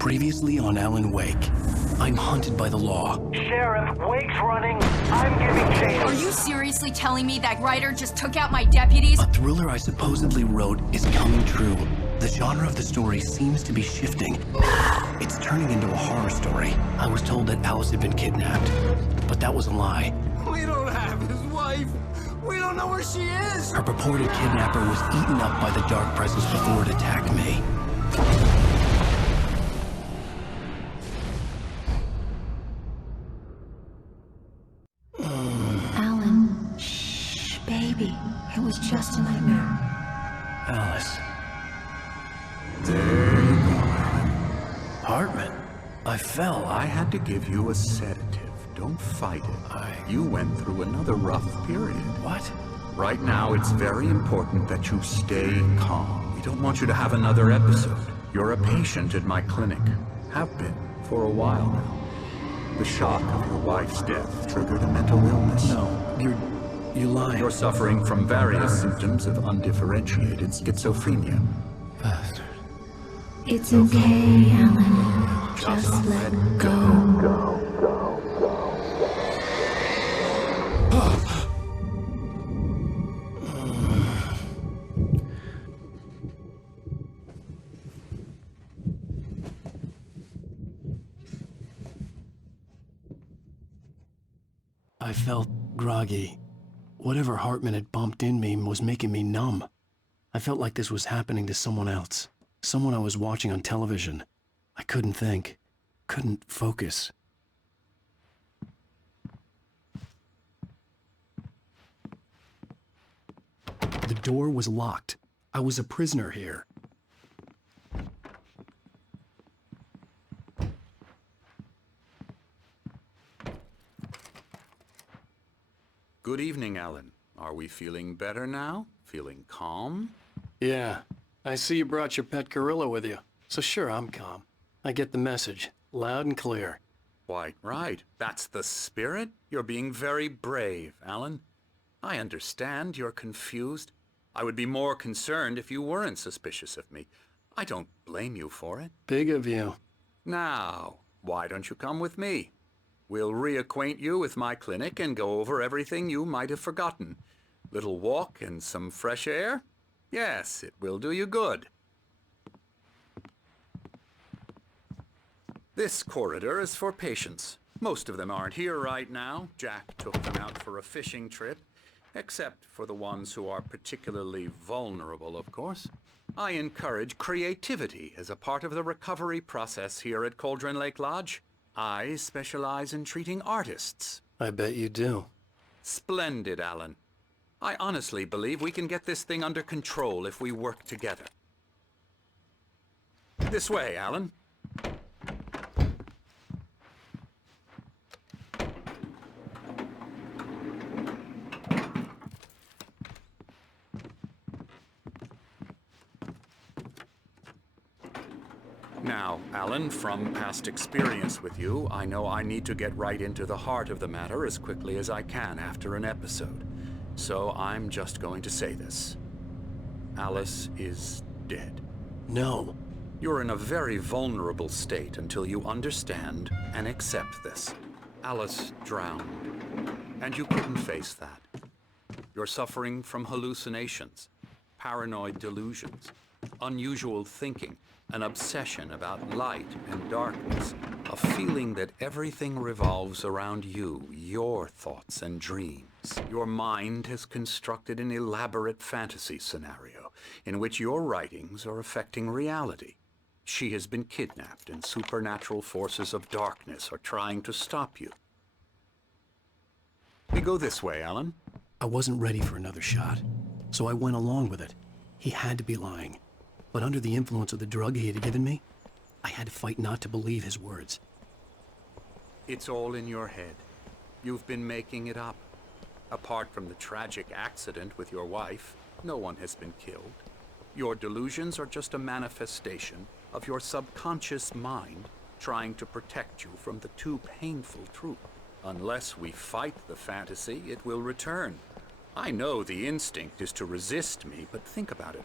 Previously on Alan Wake. I'm hunted by the law. Sheriff, Wake's running. I'm giving chase. Are you seriously telling me that writer just took out my deputies? A thriller I supposedly wrote is coming true. The genre of the story seems to be shifting. It's turning into a horror story. I was told that Alice had been kidnapped, but that was a lie. We don't have his wife. We don't know where she is. Her purported kidnapper was eaten up by the dark presence before it attacked me. Alan, shh, baby. It was just a nightmare. Alice. There you go. Hartman. I fell. I had to give you a sedative. Don't fight it. You went through another rough period. What? Right now, it's very important that you stay calm. We don't want you to have another episode. You're a patient at my clinic. Have been for a while now. The shock of your wife's death triggered a mental illness. No, you're lying. You're suffering from various symptoms of undifferentiated schizophrenia. Bastard. It's okay, Alan. Just let go. I felt groggy. Whatever Hartman had bumped in me was making me numb. I felt like this was happening to someone else. Someone I was watching on television. I couldn't think. Couldn't focus. The door was locked. I was a prisoner here. Good evening, Alan. Are we feeling better now? Feeling calm? Yeah. I see you brought your pet gorilla with you. So sure, I'm calm. I get the message. Loud and clear. Quite right. That's the spirit. You're being very brave, Alan. I understand you're confused. I would be more concerned if you weren't suspicious of me. I don't blame you for it. Big of you. Now, why don't you come with me? We'll reacquaint you with my clinic and go over everything you might have forgotten. Little walk and some fresh air? Yes, it will do you good. This corridor is for patients. Most of them aren't here right now. Jack took them out for a fishing trip, except for the ones who are particularly vulnerable, of course. I encourage creativity as a part of the recovery process here at Cauldron Lake Lodge. I specialize in treating artists. I bet you do. Splendid, Alan. I honestly believe we can get this thing under control if we work together. This way, Alan. Now, Alan, from past experience with you, I know I need to get right into the heart of the matter as quickly as I can after an episode. So I'm just going to say this. Alice is dead. No. You're in a very vulnerable state until you understand and accept this. Alice drowned, and you couldn't face that. You're suffering from hallucinations, paranoid delusions, unusual thinking, an obsession about light and darkness, a feeling that everything revolves around you, your thoughts and dreams. Your mind has constructed an elaborate fantasy scenario in which your writings are affecting reality. She has been kidnapped and supernatural forces of darkness are trying to stop you. We go this way, Alan. I wasn't ready for another shot, so I went along with it. He had to be lying. But under the influence of the drug he had given me, I had to fight not to believe his words. It's all in your head. You've been making it up. Apart from the tragic accident with your wife, no one has been killed. Your delusions are just a manifestation of your subconscious mind trying to protect you from the too painful truth. Unless we fight the fantasy, it will return. I know the instinct is to resist me, but think about it.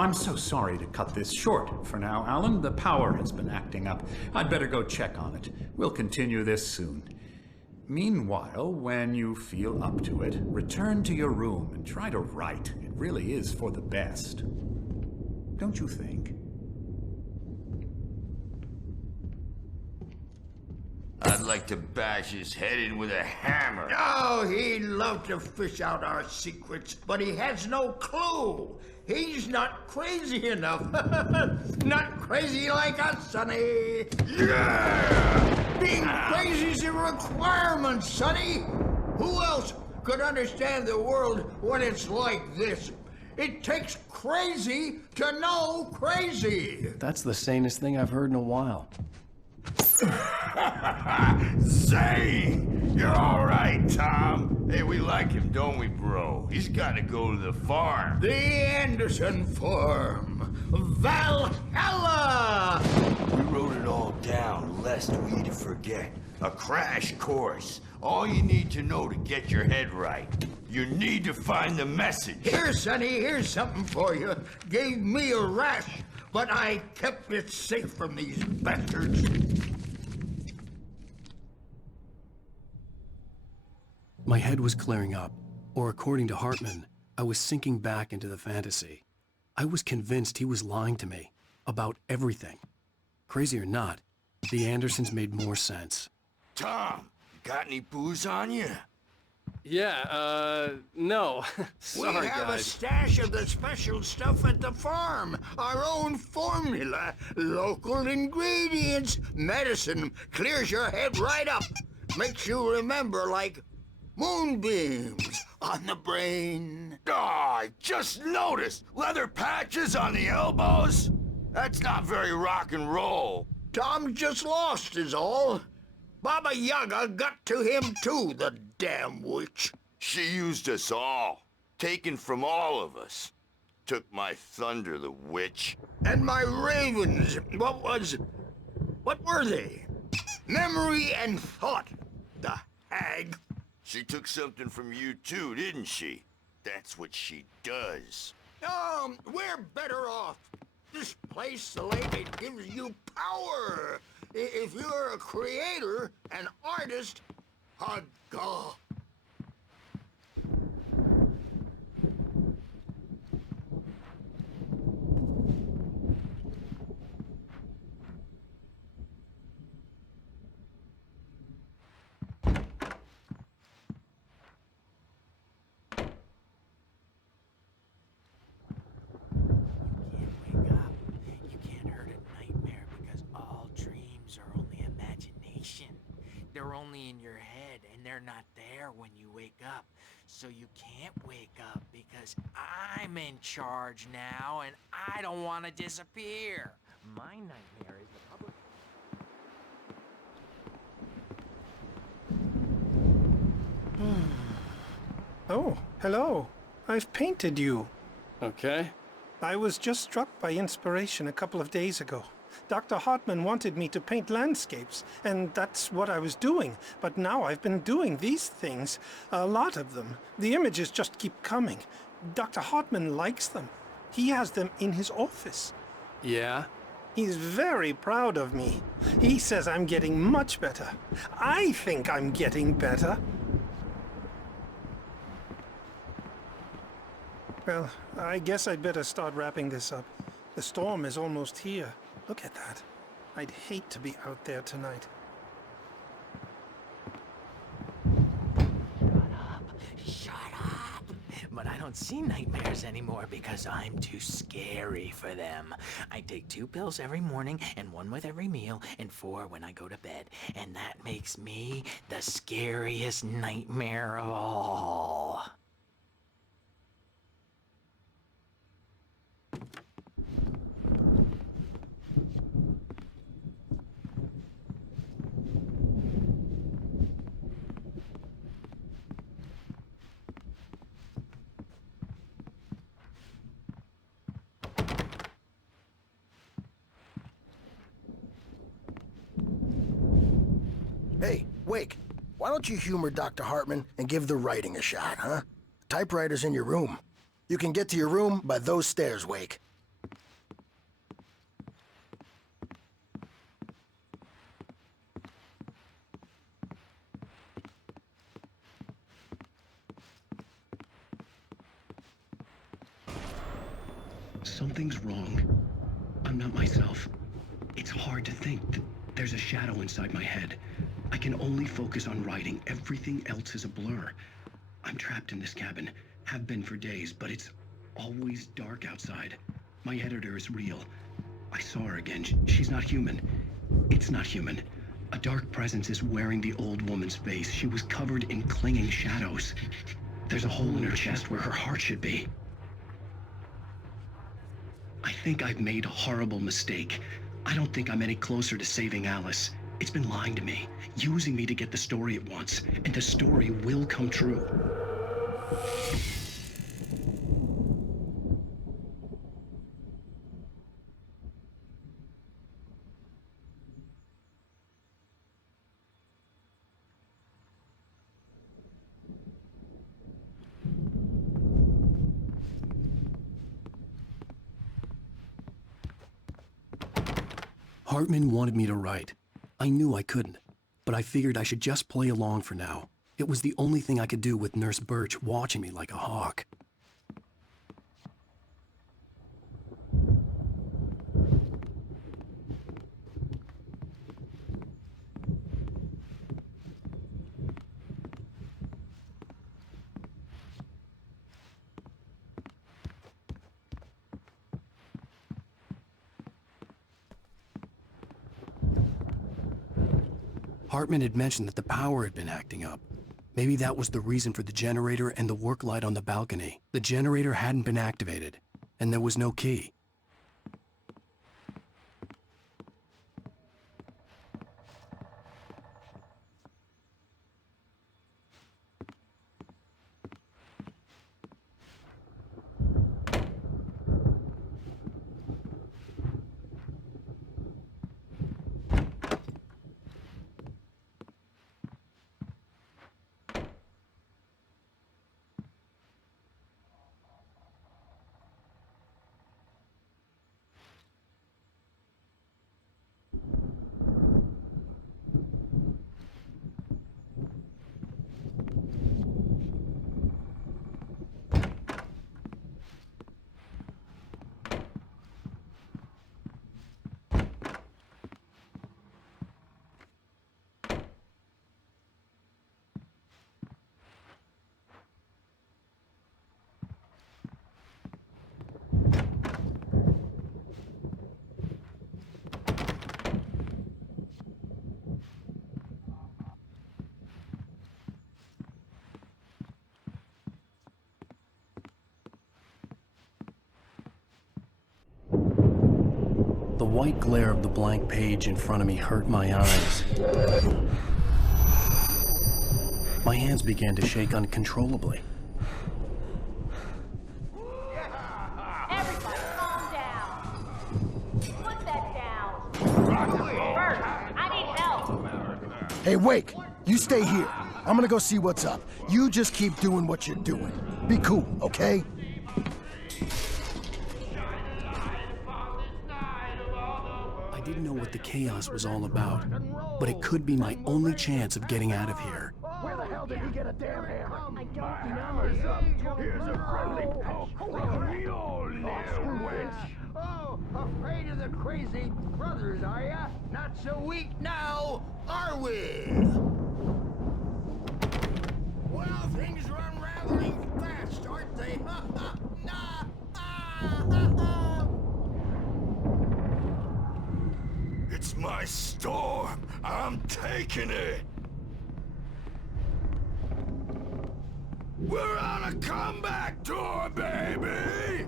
I'm so sorry to cut this short for now, Alan. The power has been acting up. I'd better go check on it. We'll continue this soon. Meanwhile, when you feel up to it, return to your room and try to write. It really is for the best. Don't you think? I'd like to bash his head in with a hammer. Oh, he'd love to fish out our secrets, but he has no clue. He's not crazy enough. Not crazy like us, Sonny. Yeah! Being crazy's a requirement, Sonny. Who else could understand the world when it's like this? It takes crazy to know crazy. That's the sanest thing I've heard in a while. Zane! You're all right, Tom. Hey, we like him, don't we, bro? He's got to go to the farm. The Anderson Farm. Valhalla! We wrote it all down, lest we forget. A crash course. All you need to know to get your head right. You need to find the message. Here, Sonny, here's something for you. Gave me a rash, but I kept it safe from these bastards. My head was clearing up, or according to Hartman, I was sinking back into the fantasy. I was convinced he was lying to me about everything. Crazy or not, the Andersons made more sense. Tom, got any booze on you? Yeah, no. Sorry, we have guys. a stash of the special stuff at the farm. Our own formula. Local ingredients. Medicine. Clears your head right up. Makes you remember like moonbeams on the brain. Oh, I just noticed. Leather patches on the elbows? That's not very rock and roll. Tom just lost is all. Baba Yaga got to him too, the damn witch. She used us all. Taken from all of us. Took my thunder, the witch. And my ravens. What were they? Memory and thought. The hag. She took something from you too, didn't she? That's what she does. We're better off. This place, the lady, gives you power. If you're a creator, an artist, a god. They're only in your head, and they're not there when you wake up. So you can't wake up because I'm in charge now, and I don't want to disappear. My nightmare is the public... Oh, hello. I've painted you. Okay. I was just struck by inspiration a couple of days ago. Dr. Hartman wanted me to paint landscapes, and that's what I was doing. But now I've been doing these things, a lot of them. The images just keep coming. Dr. Hartman likes them. He has them in his office. Yeah? He's very proud of me. He says I'm getting much better. I think I'm getting better. Well, I guess I'd better start wrapping this up. The storm is almost here. Look at that. I'd hate to be out there tonight. Shut up! But I don't see nightmares anymore because I'm too scary for them. I take 2 pills every morning and 1 with every meal and 4 when I go to bed. And that makes me the scariest nightmare of all. Hey, Wake, why don't you humor Dr. Hartman and give the writing a shot, huh? Typewriter's in your room. You can get to your room by those stairs, Wake. Something's wrong. I'm not myself. It's hard to think that there's a shadow inside my head. I can only focus on writing. Everything else is a blur. I'm trapped in this cabin. Have been for days, but it's always dark outside. My editor is real. I saw her again. She's not human. It's not human. A dark presence is wearing the old woman's face. She was covered in clinging shadows. There's a hole in her chest where her heart should be. I think I've made a horrible mistake. I don't think I'm any closer to saving Alice. It's been lying to me, using me to get the story it wants, and the story will come true. Hartman wanted me to write. I knew I couldn't, but I figured I should just play along for now. It was the only thing I could do with Nurse Birch watching me like a hawk. Hartman had mentioned that the power had been acting up. Maybe that was the reason for the generator and the work light on the balcony. The generator hadn't been activated, and there was no key. The white glare of the blank page in front of me hurt my eyes. My hands began to shake uncontrollably. Everybody, calm down. Put that down. Bert, I need help. Hey, Wake, you stay here. I'm gonna go see what's up. You just keep doing what you're doing. Be cool, okay? I didn't know what the chaos was all about, but it could be my only chance of getting out of here. Where the hell did he get a damn hammer? I don't know. Here's a friendly poke from Mjolnir, wench. Oh, afraid of the crazy brothers, are ya? Not so weak now, are we? Well, things run rather fast, aren't they? It's my storm. I'm taking it. We're on a comeback tour, baby!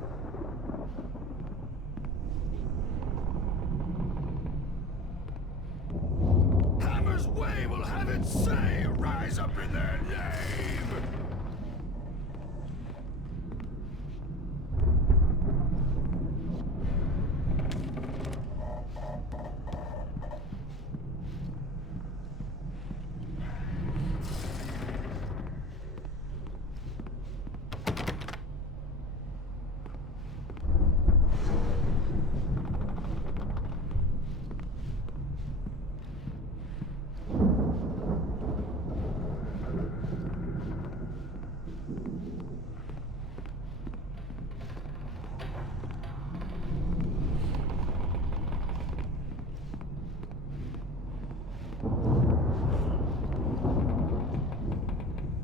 Hammer's Way will have its say rise up in their name!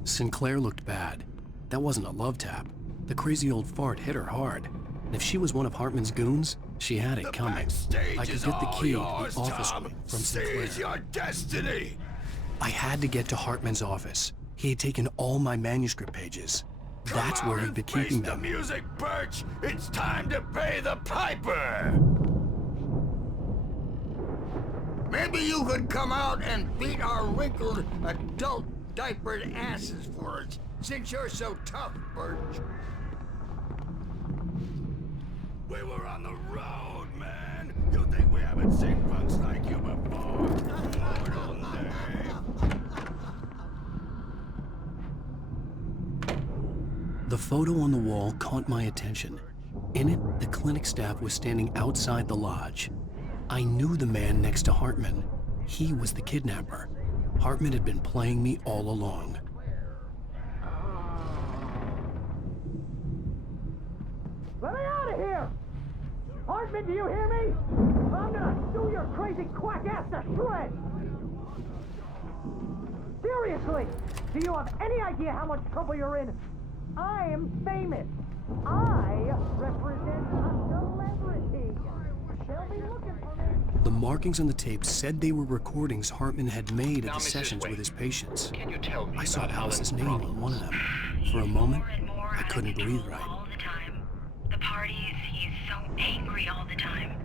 Sinclair looked bad. That wasn't a love tap. The crazy old fart hit her hard. And if she was one of Hartman's goons, she had it coming. I could get the key to the office room from Sinclair. Seize your destiny! I had to get to Hartman's office. He had taken all my manuscript pages. That's where he'd been keeping them. The music, Birch! It's time to pay the piper! Maybe you could come out and beat our wrinkled, adult diapered asses for us, since you're so tough, Birch. We were on the road, man! You think we haven't seen punks like you before? Mortal name! The photo on the wall caught my attention. In it, the clinic staff was standing outside the lodge. I knew the man next to Hartman. He was the kidnapper. Hartman had been playing me all along. Let me out of here! Hartman, do you hear me? I'm gonna sue your crazy quack ass to shreds! Seriously, do you have any idea how much trouble you're in? I am famous. I represent a celebrity. They'll be looking for me. The markings on the tape said they were recordings Hartman had made at the sessions with his patients. Can you tell me I saw about Alice's Alan's name on problems? one of them. For a moment, I couldn't breathe right. All the time. The parties, he's so angry all the time.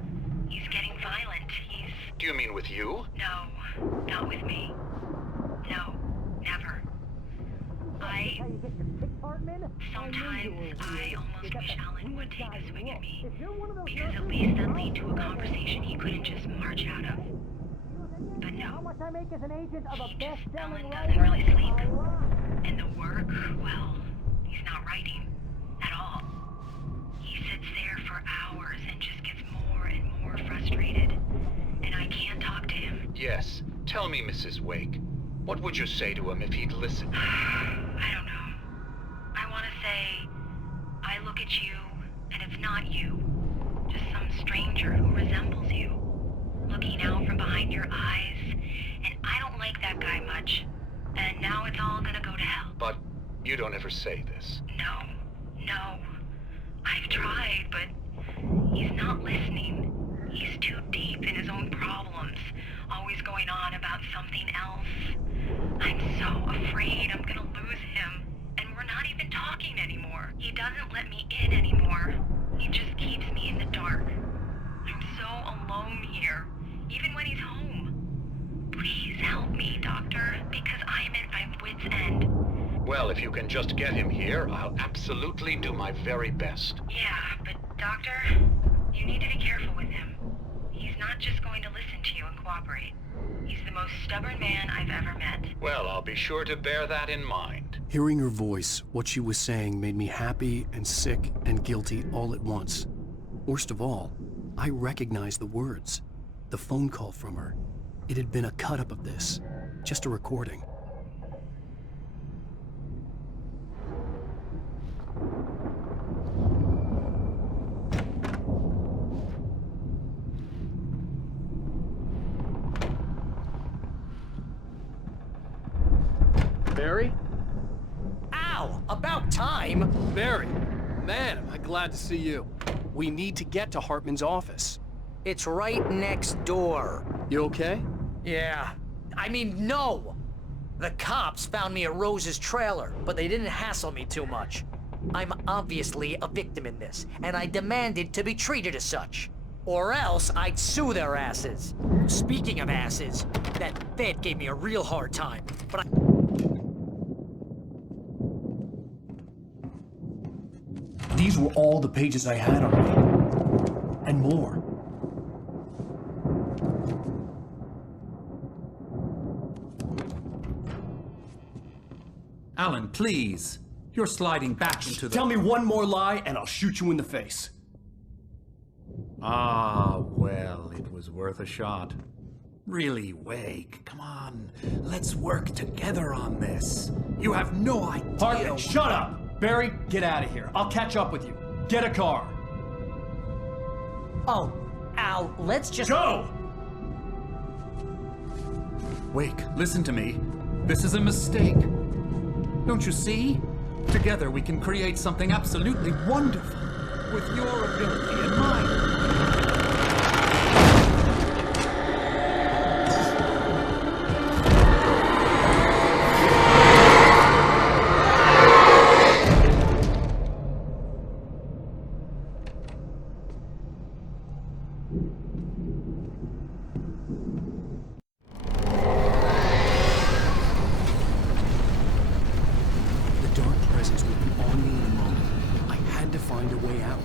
He's getting violent. Do you mean with you? No, not with me. No, never. Sometimes I almost wish Alan would take a swing at me, because at least that'd lead to a conversation he couldn't just march out of. But no, Alan doesn't really sleep. And the work, well, he's not writing at all. He sits there for hours and just gets more and more frustrated, and I can't talk to him. Yes. Tell me, Mrs. Wake. What would you say to him if he'd listen? I don't know. I want to say, I look at you, and it's not you. Just some stranger who resembles you. Looking out from behind your eyes, and I don't like that guy much. And now it's all gonna go to hell. But you don't ever say this. No. I've tried, but he's not listening. He's too deep in his own problems, always going on about something else. I'm so afraid I'm gonna lose him, and we're not even talking anymore. He doesn't let me in anymore. He just keeps me in the dark. I'm so alone here, even when he's home. Please help me, Doctor, because I'm at my wit's end. Well, if you can just get him here, I'll absolutely do my very best. Yeah, but Doctor, you need to be careful with him. He's not just going to listen to you and cooperate. He's the most stubborn man I've ever met. Well, I'll be sure to bear that in mind. Hearing her voice, what she was saying made me happy and sick and guilty all at once. Worst of all, I recognized the words. The phone call from her. It had been a cut-up of this. Just a recording. Barry? Ow! About time! Barry! Man, am I glad to see you. We need to get to Hartman's office. It's right next door. You okay? Yeah. I mean, no! The cops found me at Rose's trailer, but they didn't hassle me too much. I'm obviously a victim in this, and I demanded to be treated as such. Or else I'd sue their asses. Speaking of asses, that Fed gave me a real hard time, but These were all the pages I had on me. And more. Alan, please. You're sliding back into the... Tell me one more lie and I'll shoot you in the face. Ah, well, it was worth a shot. Really, Wake, come on. Let's work together on this. You have no idea... Hartman, shut up! Barry, get out of here. I'll catch up with you. Get a car. Oh, Al, let's just... Go! Wake, listen to me. This is a mistake. Don't you see? Together we can create something absolutely wonderful. With your ability and mine. The dark presence would be on me in a moment. I had to find a way out.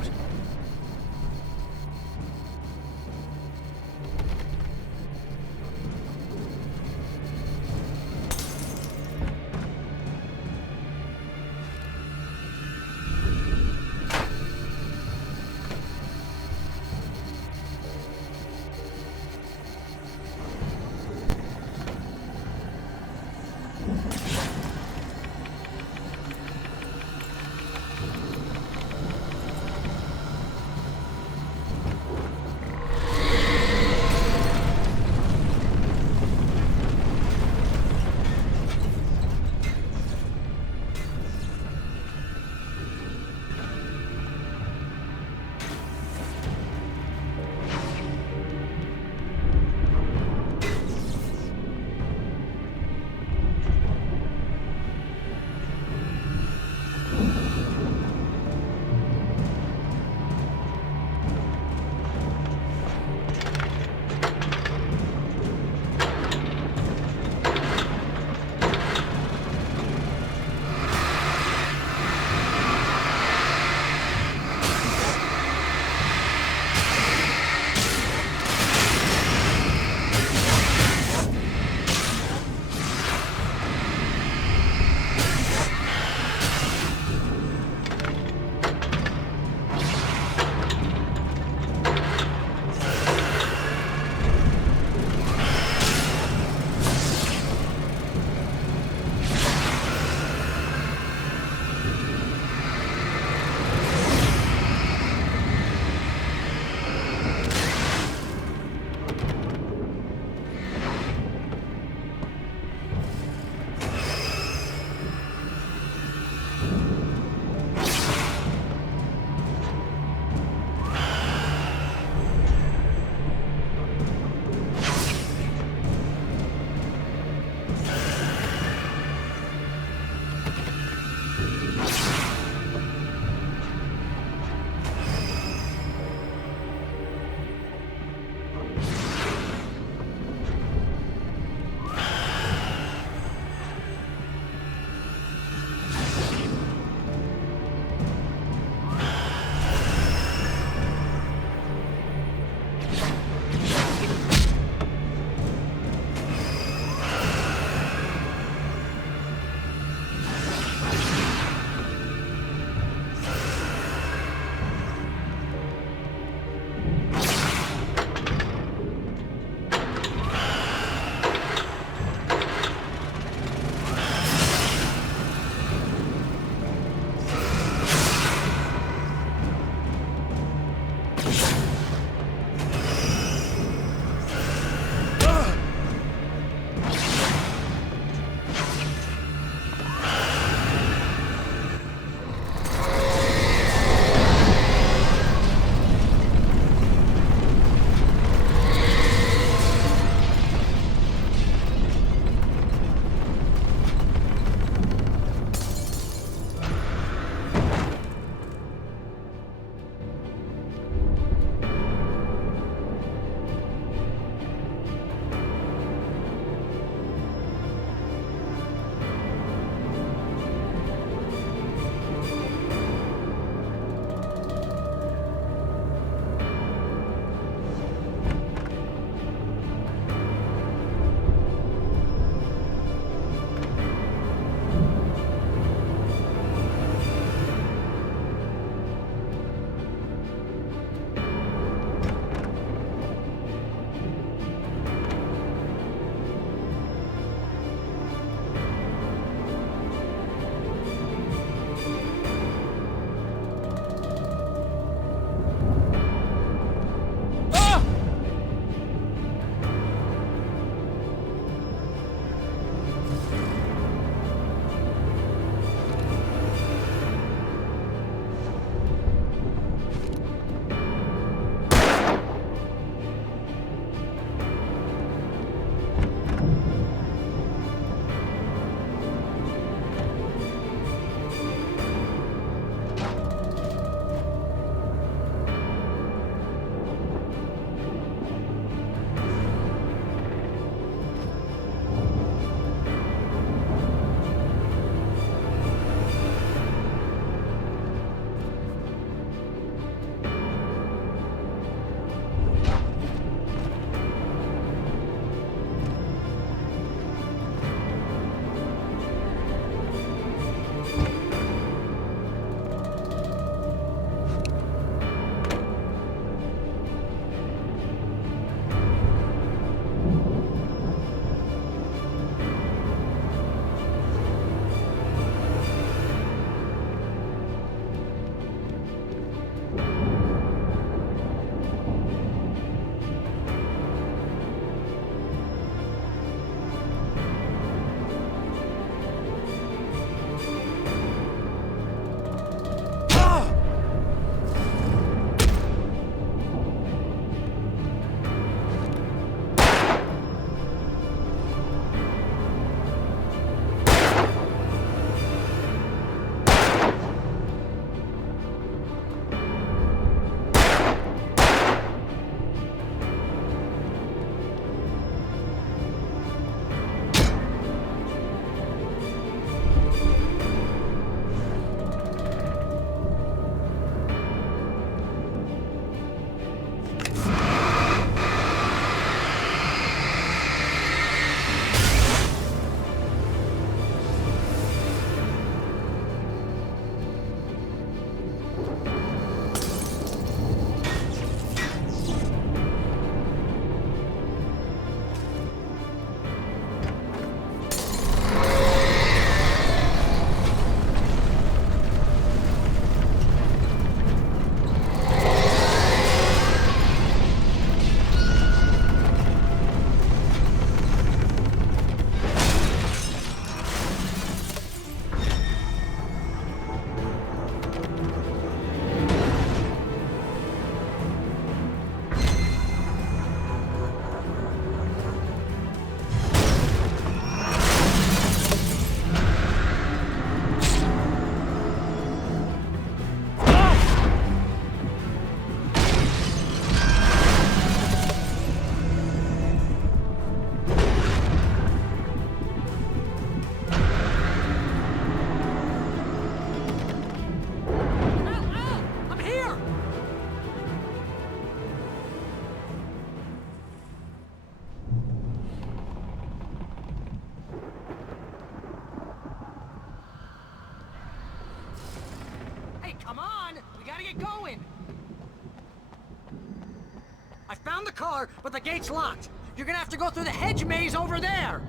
car, but the gate's locked. You're gonna have to go through the hedge maze over there.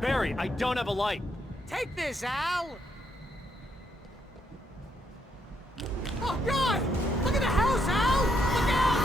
Barry, I don't have a light. Take this, Al. Oh, God! Look at the house, Al! Look out!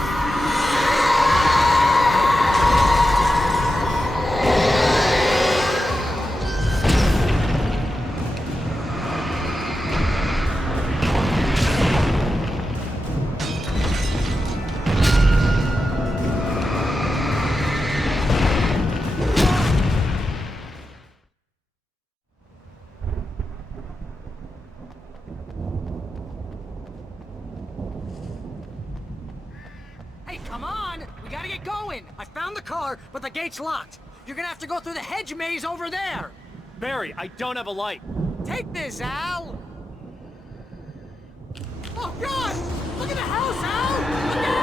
Hey, come on! We gotta get going! I found the car, but the gate's locked. You're gonna have to go through the hedge maze over there. Barry, I don't have a light. Take this, Al! Oh, God! Look at the house, Al! Look out!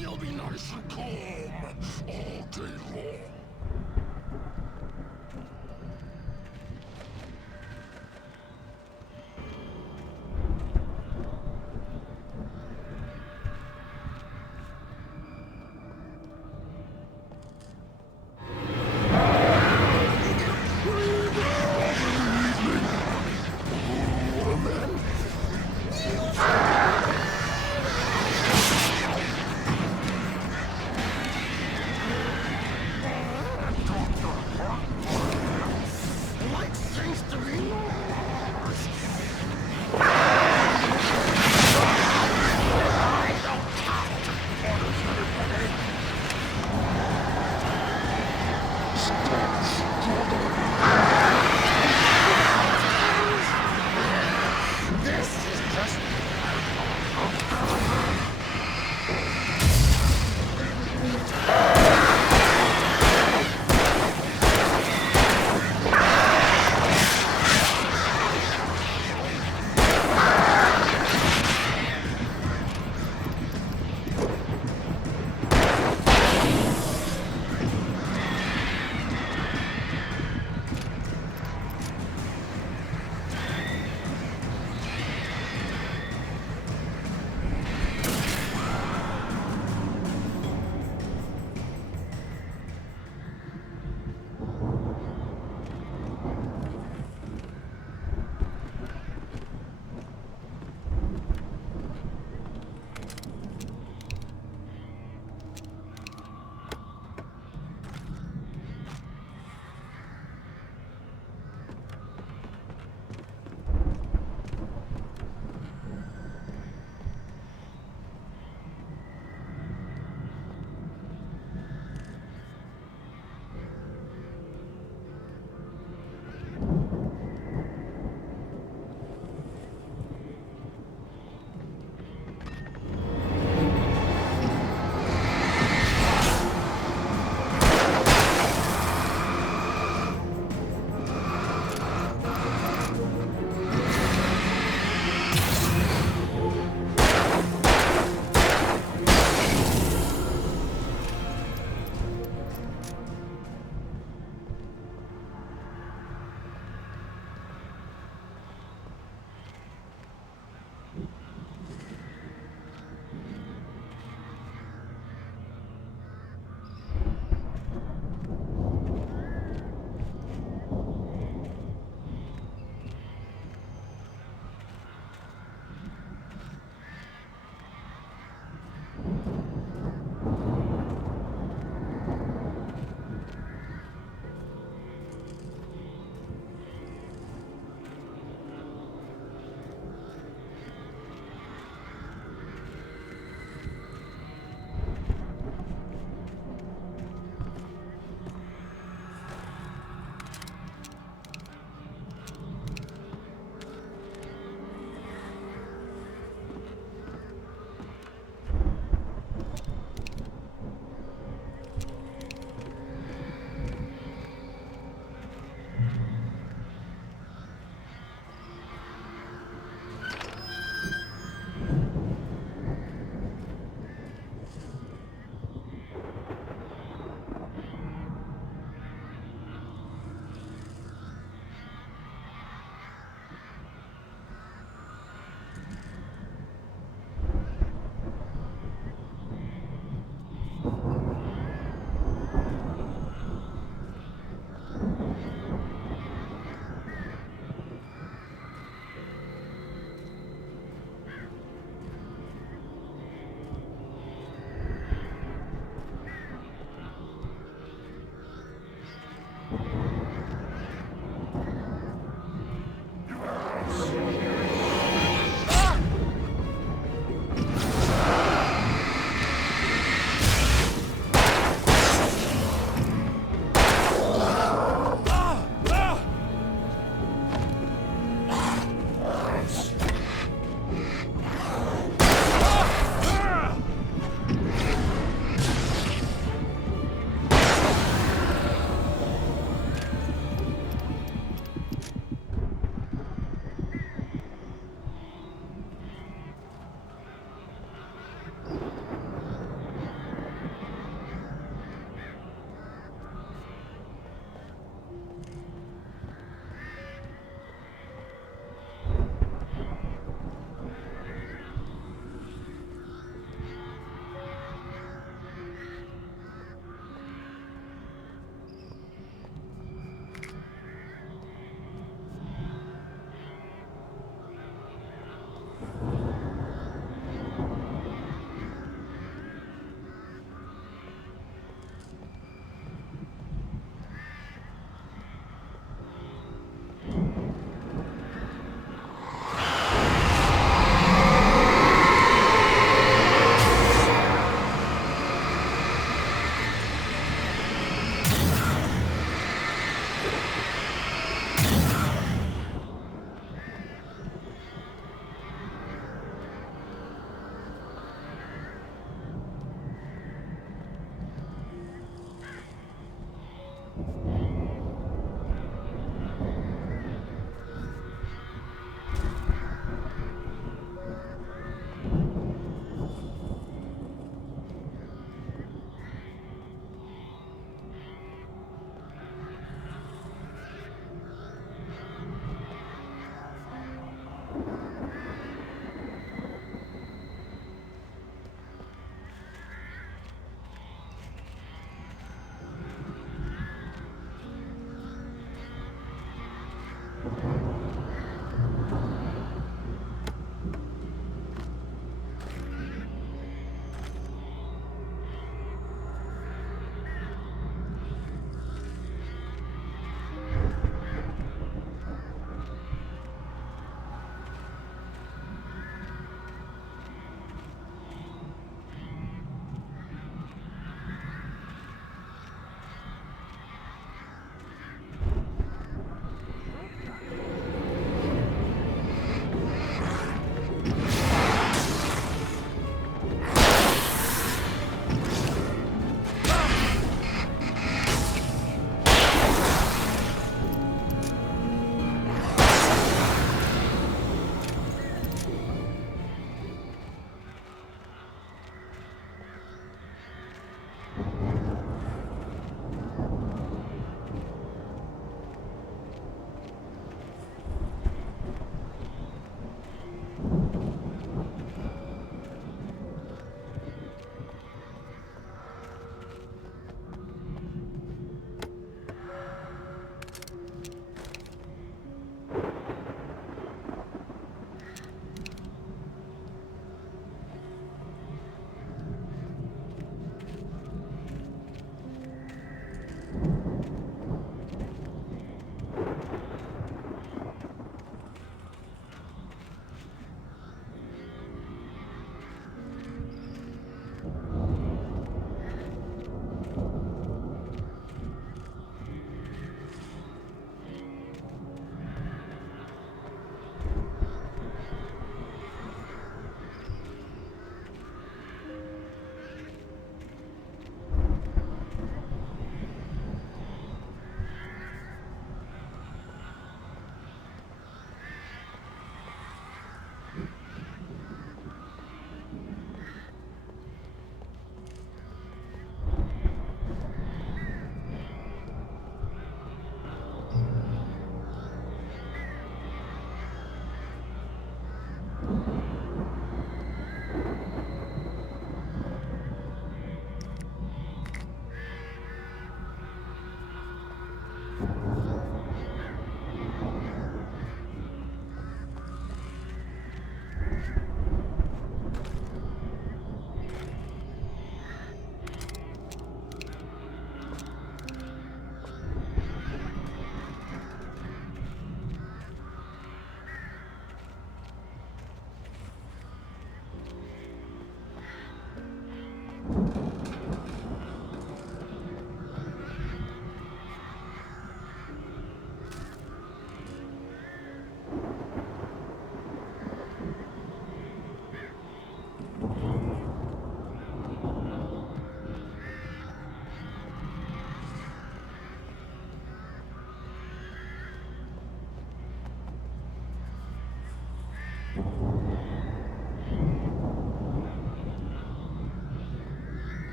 you'll be nice and calm all day long.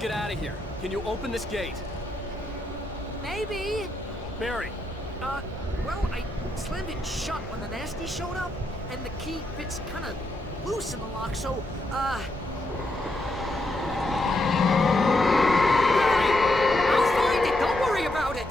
get out of here. Can you open this gate? Maybe. Barry. Well, I slammed it shut when the nasty showed up, and the key fits kind of loose in the lock, so, Barry, I'll find it. Don't worry about it.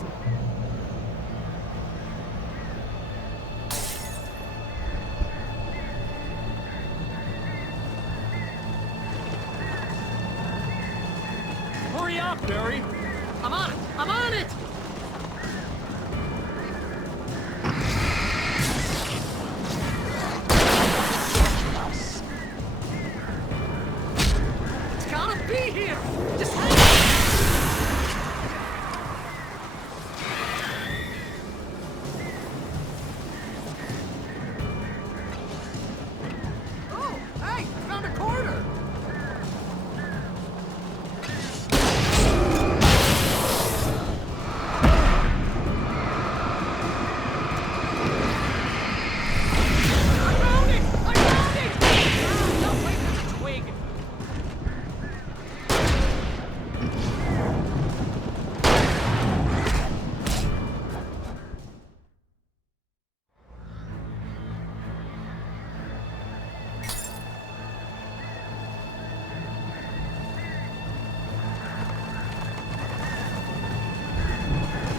Hurry up, Barry. I'm on it. I'm on it. Be here! Just hang on! Oh, hey! I found a corner! I found it! I found it! Ah, no, wait, that's a twig!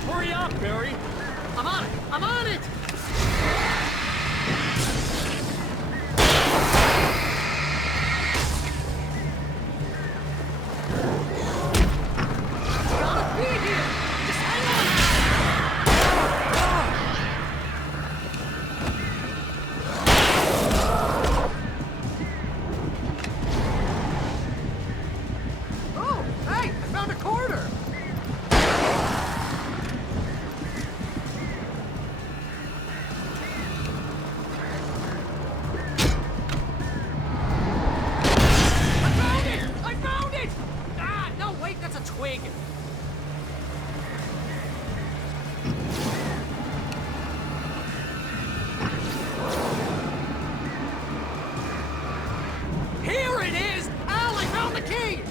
Hurry up, Barry. I'm on it! I'm on it! Gotta be here! Just hang on! Oh, hey! I found a corner! Twig. Here it is! Al, I found the key!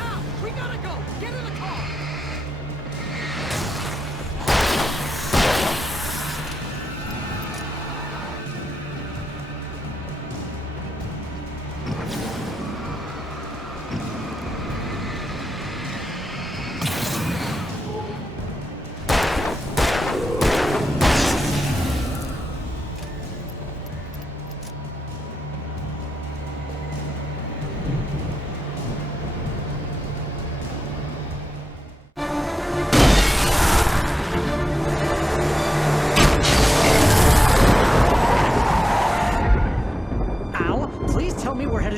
Al, we gotta go! Get in the car!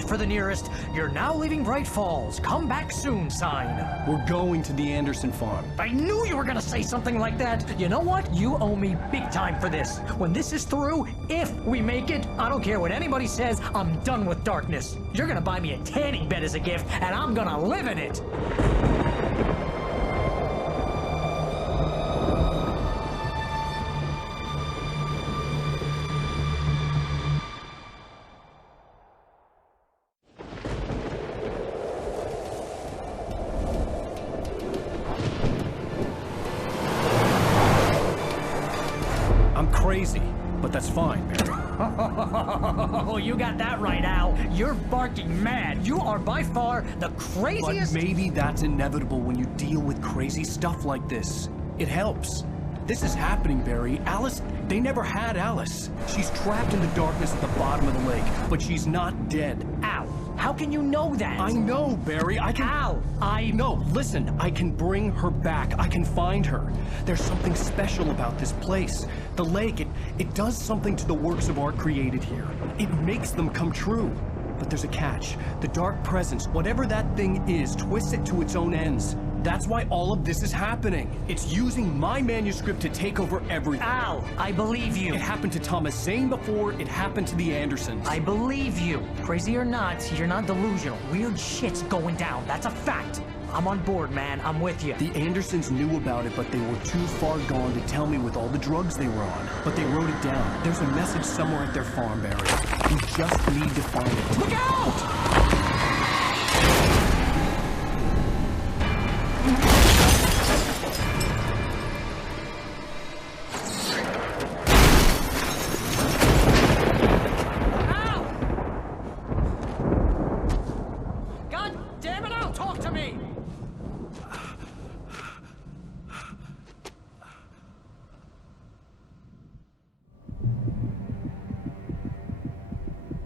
For the nearest, you're now leaving Bright Falls. Come back soon sign. We're going to the Anderson farm. I knew you were gonna say something like that. You know what? You owe me big time for this. When this is through, if we make it, I don't care what anybody says, I'm done with darkness. You're gonna buy me a tanning bed as a gift, and I'm gonna live in it. Crazy, but that's fine, Barry. Oh, you got that right, Al. You're barking mad. You are by far the craziest... But maybe that's inevitable when you deal with crazy stuff like this. It helps. This is happening, Barry. Alice, they never had Alice. She's trapped in the darkness at the bottom of the lake, but she's not dead. Al, how can you know that? I know, Barry. I can... Al, No, listen. I can bring her back. I can find her. There's something special about this place. The lake, it does something to the works of art created here. It makes them come true. But there's a catch. The dark presence, whatever that thing is, twists it to its own ends. That's why all of this is happening. It's using my manuscript to take over everything. Al, I believe you. It happened to Thomas Zane before, it happened to the Andersons. I believe you. Crazy or not, you're not delusional. Weird shit's going down. That's a fact. I'm on board, man. I'm with you. The Andersons knew about it, but they were too far gone to tell me with all the drugs they were on. But they wrote it down. There's a message somewhere at their farm, Barry. We just need to find it. Look out!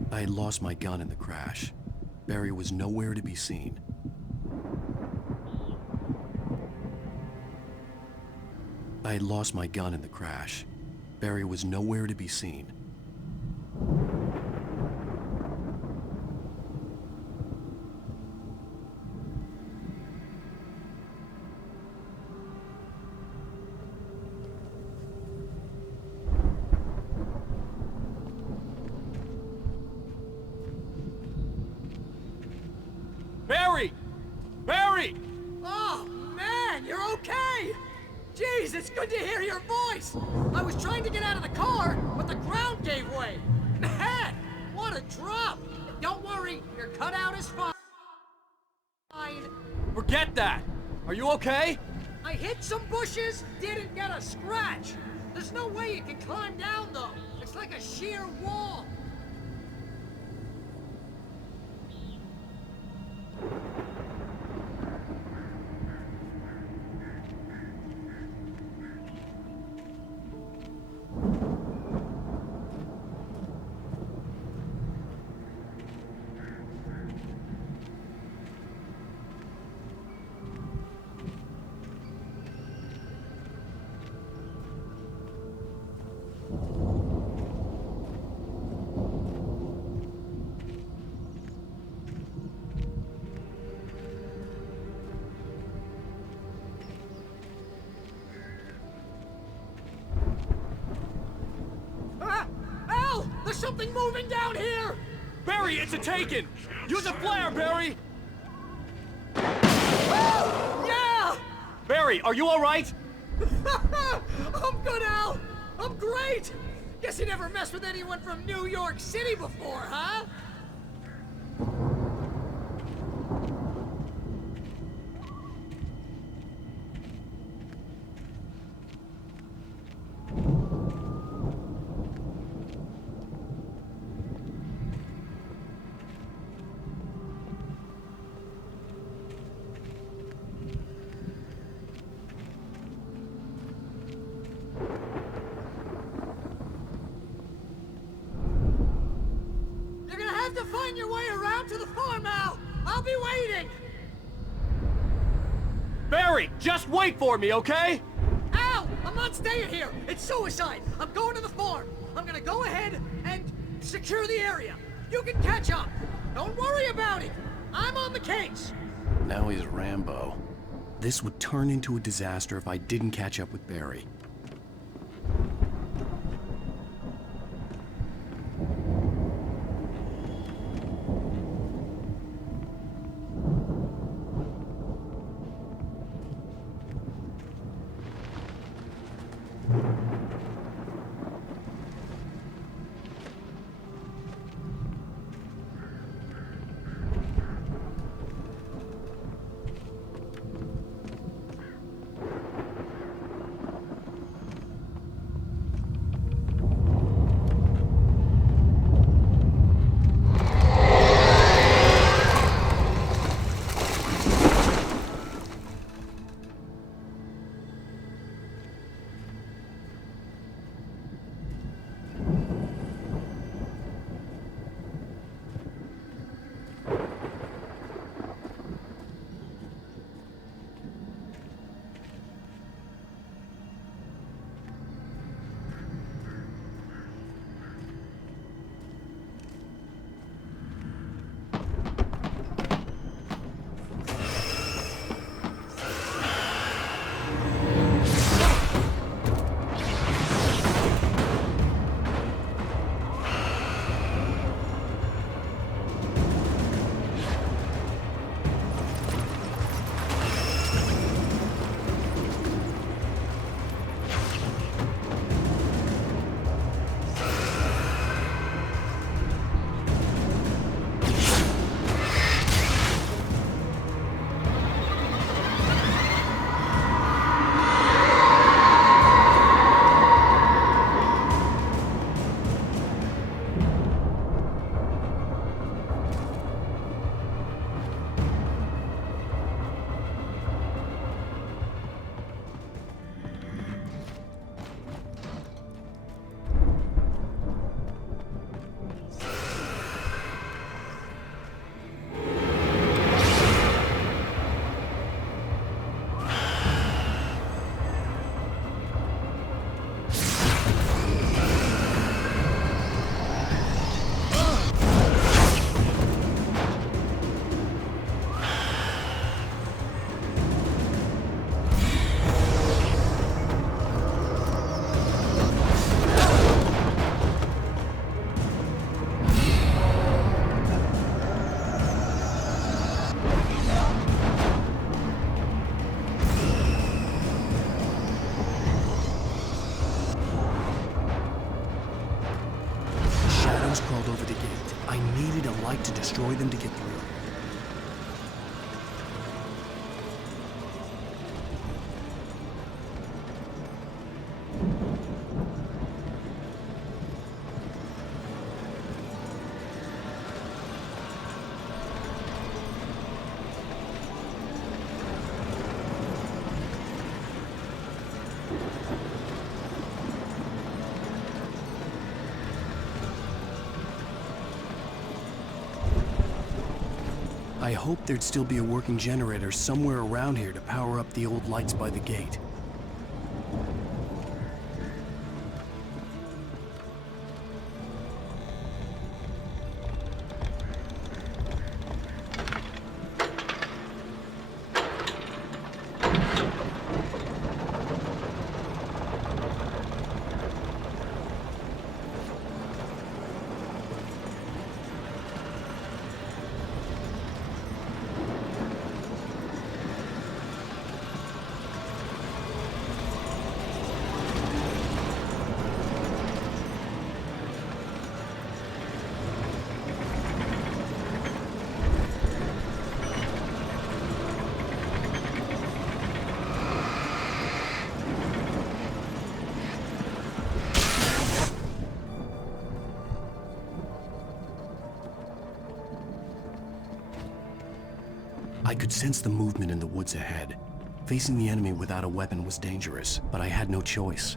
I had lost my gun in the crash. Barry was nowhere to be seen. I had lost my gun in the crash. Barry was nowhere to be seen. Barry! Barry! Oh, man, you're okay! Jeez, it's good to hear your voice! I was trying to get out of the car, but the ground gave way! Man, what a drop! Don't worry, your cutout is fine. Forget that! Are you okay? I hit some bushes, didn't get a scratch! There's no way you can climb down, though! It's like a sheer wall! There's something moving down here! Barry, it's a taken! Use a flare, Barry! Yeah! Barry, are you alright? I'm good, Al! I'm great! Guess you never messed with anyone from New York City before, huh? To find your way around to the farm, Al! I'll be waiting! Barry, just wait for me, okay? Al! I'm not staying here! It's suicide! I'm going to the farm! I'm gonna go ahead and secure the area! You can catch up! Don't worry about it! I'm on the case! Now he's Rambo. This would turn into a disaster if I didn't catch up with Barry. almost crawled over the gate. I needed a light to destroy them to get through. I hoped there'd still be a working generator somewhere around here to power up the old lights by the gate. I could sense the movement in the woods ahead. Facing the enemy without a weapon was dangerous, but I had no choice.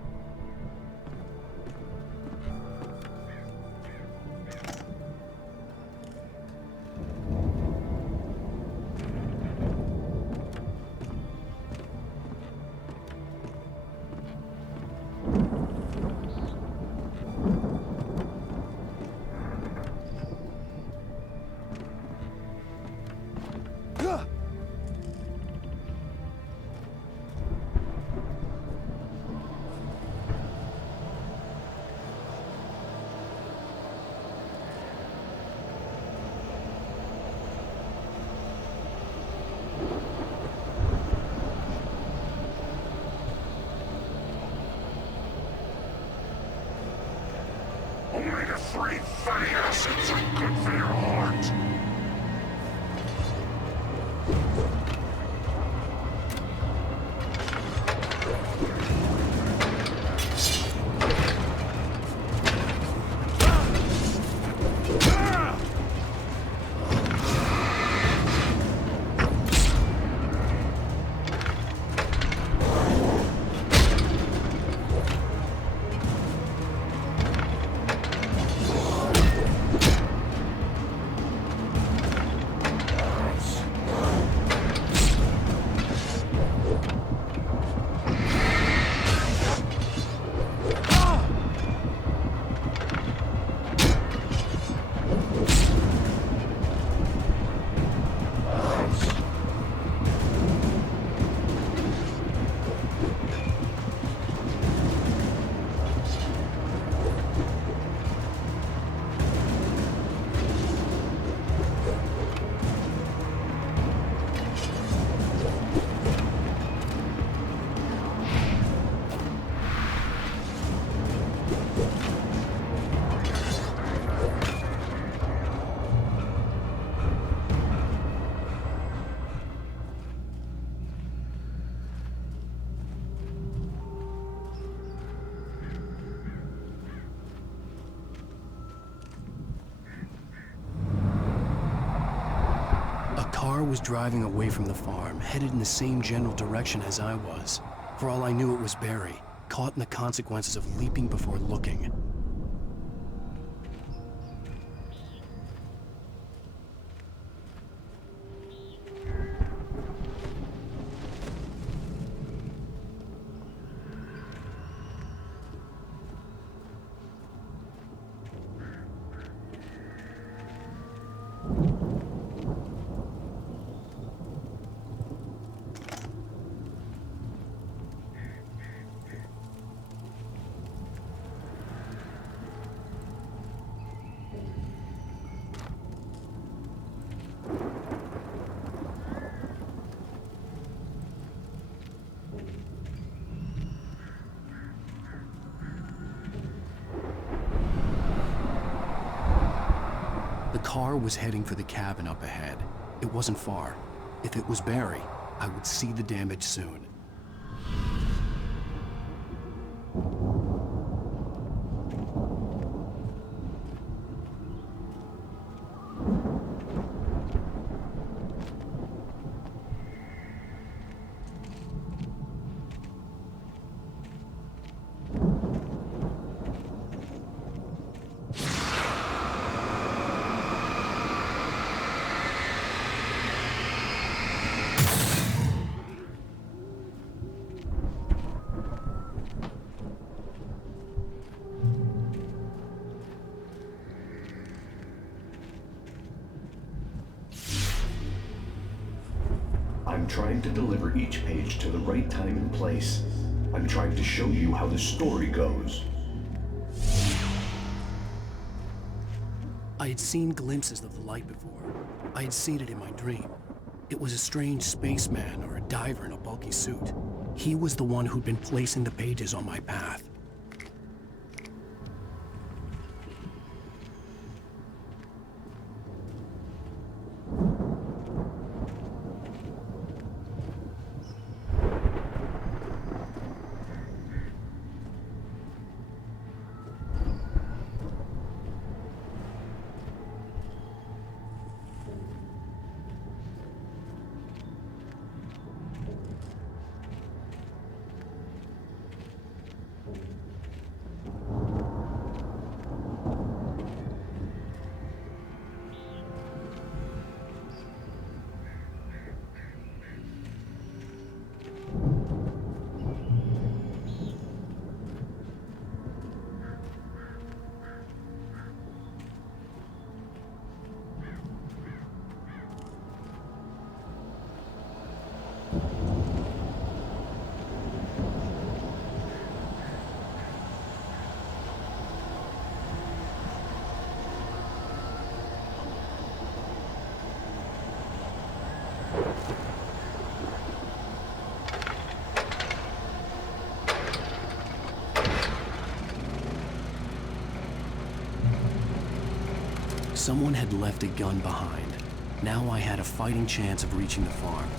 Omega-3 fatty acids are good for your heart. Was driving away from the farm, headed in the same general direction as I was. For all I knew, it was Barry, caught in the consequences of leaping before looking. The car was heading for the cabin up ahead. It wasn't far. If it was Barry, I would see the damage soon. I'm trying to deliver each page to the right time and place. I'm trying to show you how the story goes. I had seen glimpses of the light before. I had seen it in my dream. It was a strange spaceman or a diver in a bulky suit. He was the one who'd been placing the pages on my path. Someone had left a gun behind. Now I had a fighting chance of reaching the farm.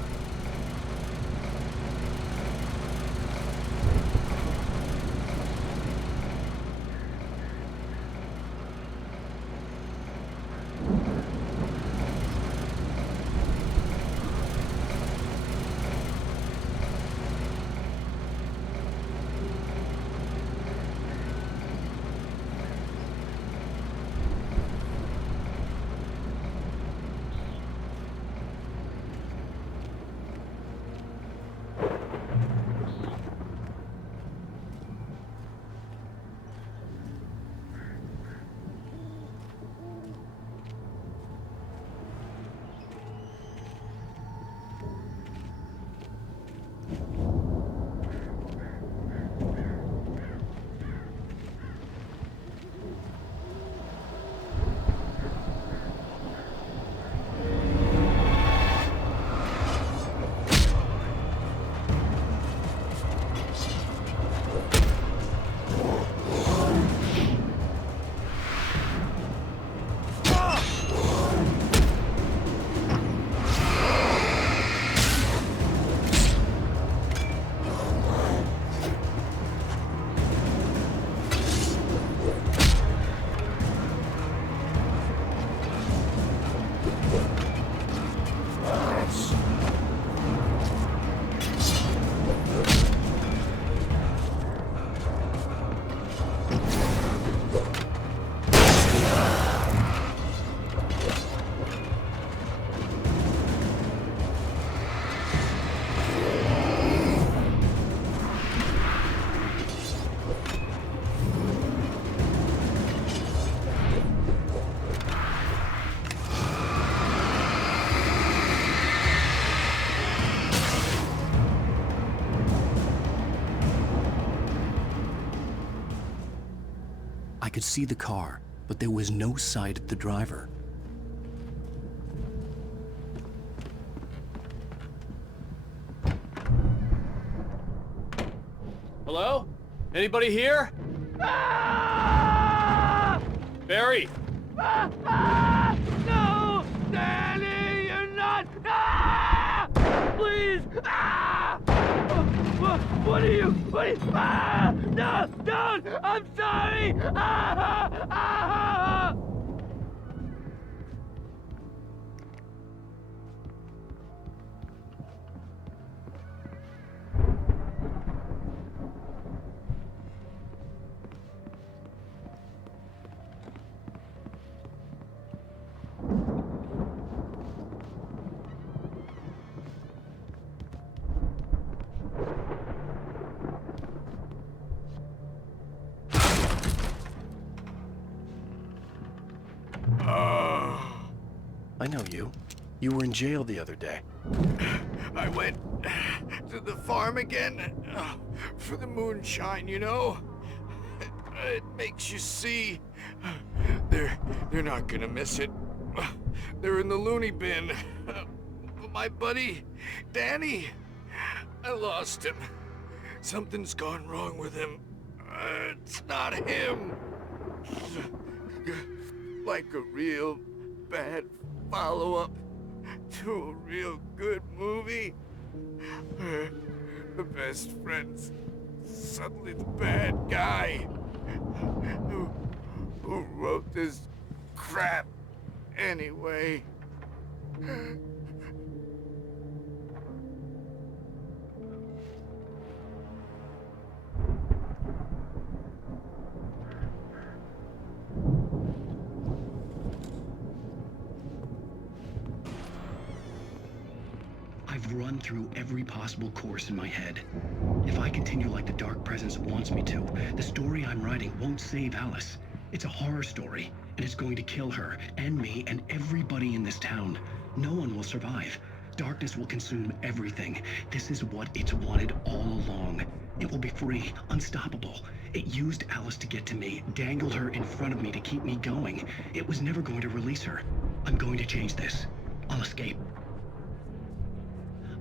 I could see the car, but there was no sight of the driver. Hello? Anybody here? Barry! No! Danny, you're not! Ah! Please! Ah! What are you? Ah! No! Don't! I'm sorry! Ah! Ah! I know you. You were in jail the other day. I went to the farm again for the moonshine, you know? It makes you see. They're not gonna miss it. They're in the loony bin. My buddy, Danny, I lost him. Something's gone wrong with him. It's not him. Like a real bad follow-up to a real good movie. The best friend's suddenly the bad guy. Who wrote this crap anyway? I've run through every possible course in my head. If I continue like the Dark Presence wants me to, the story I'm writing won't save Alice. It's a horror story, and it's going to kill her, and me, and everybody in this town. No one will survive. Darkness will consume everything. This is what it's wanted all along. It will be free, unstoppable. It used Alice to get to me, dangled her in front of me to keep me going. It was never going to release her. I'm going to change this. I'll escape.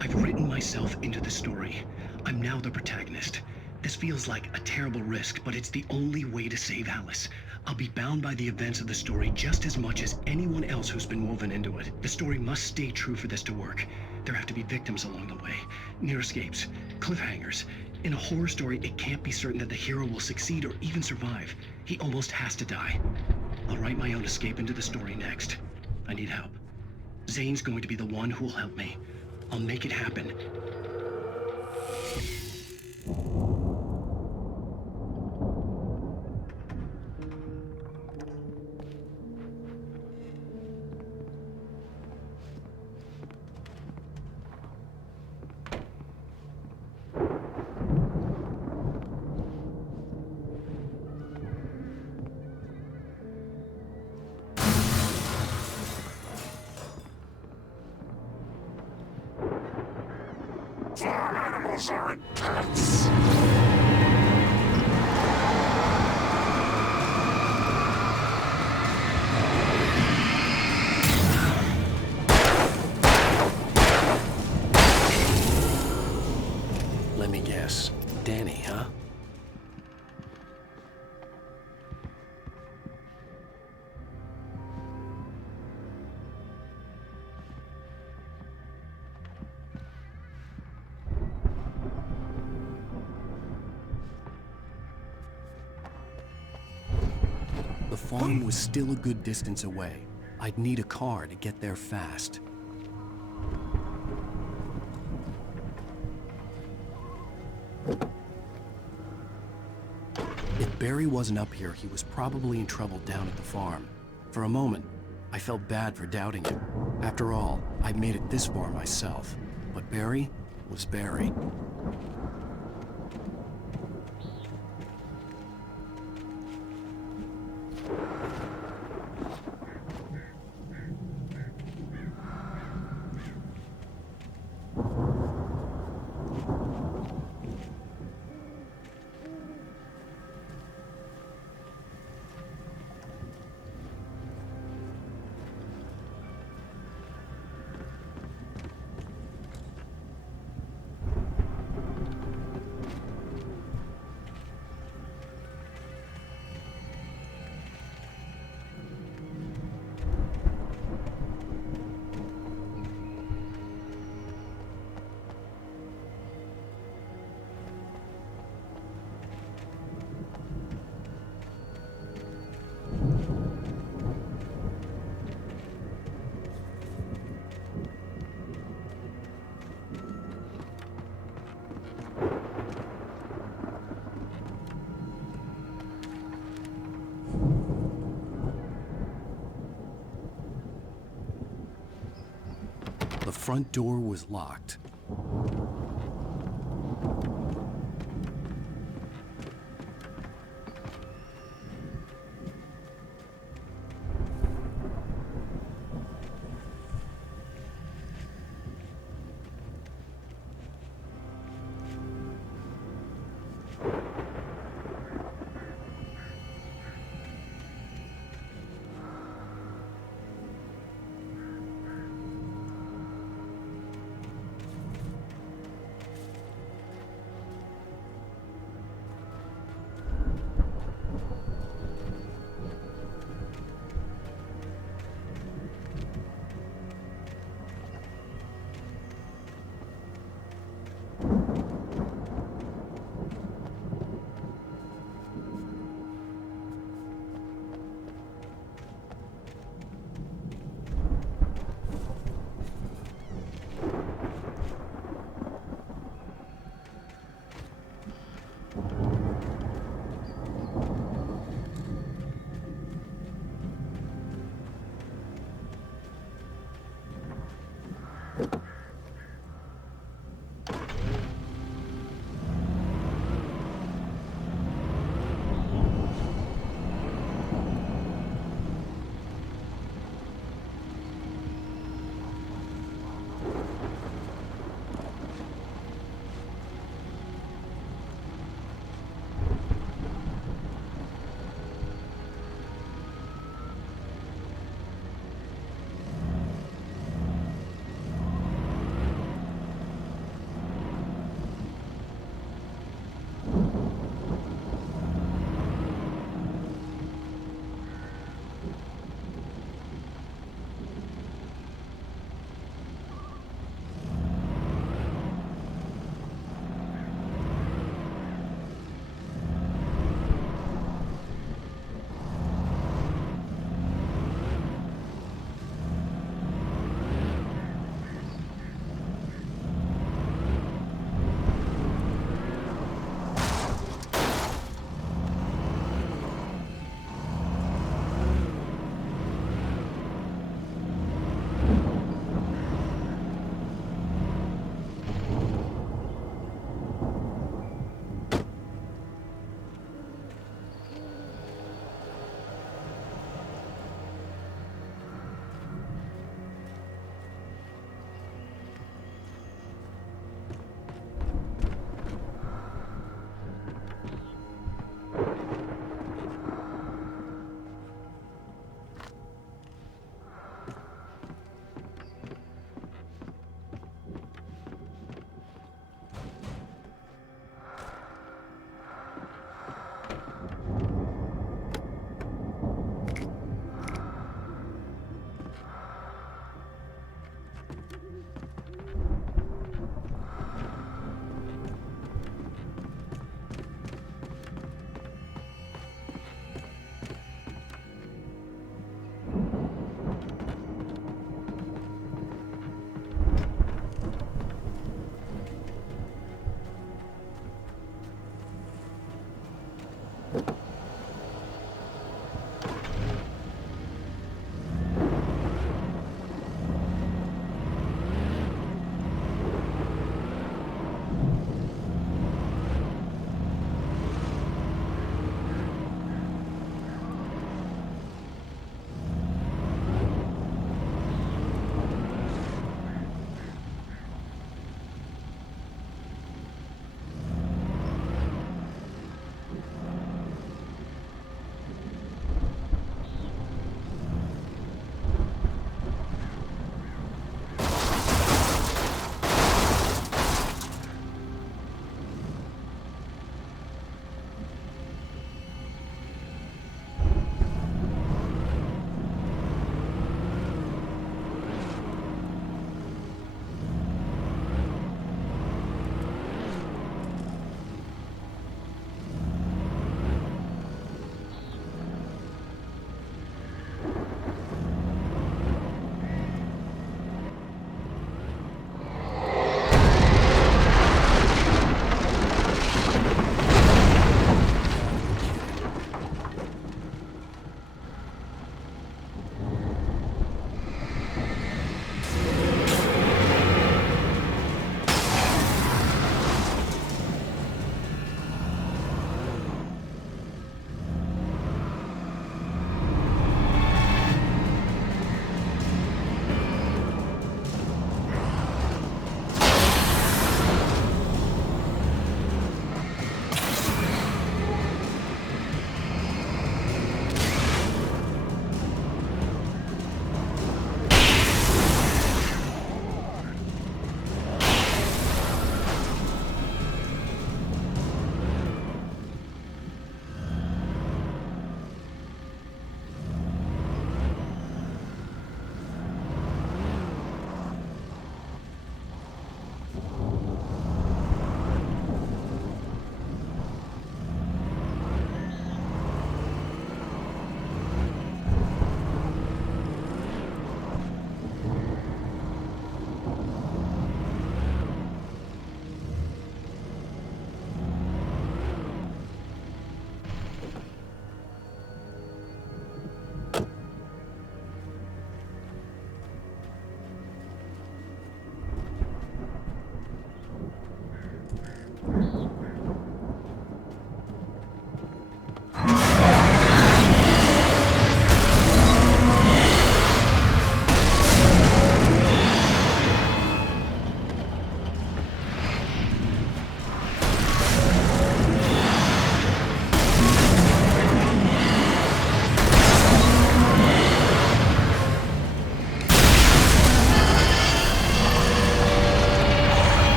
I've written myself into the story. I'm now the protagonist. This feels like a terrible risk, but it's the only way to save Alice. I'll be bound by the events of the story just as much as anyone else who's been woven into it. The story must stay true for this to work. There have to be victims along the way, near escapes, cliffhangers. In a horror story, it can't be certain that the hero will succeed or even survive. He almost has to die. I'll write my own escape into the story next. I need help. Zane's going to be the one who will help me. I'll make it happen. Farm animals aren't pets. Let me guess. Danny, huh? The farm was still a good distance away. I'd need a car to get there fast. If Barry wasn't up here, he was probably in trouble down at the farm. For a moment, I felt bad for doubting him. After all, I'd made it this far myself. But Barry was Barry. front door was locked.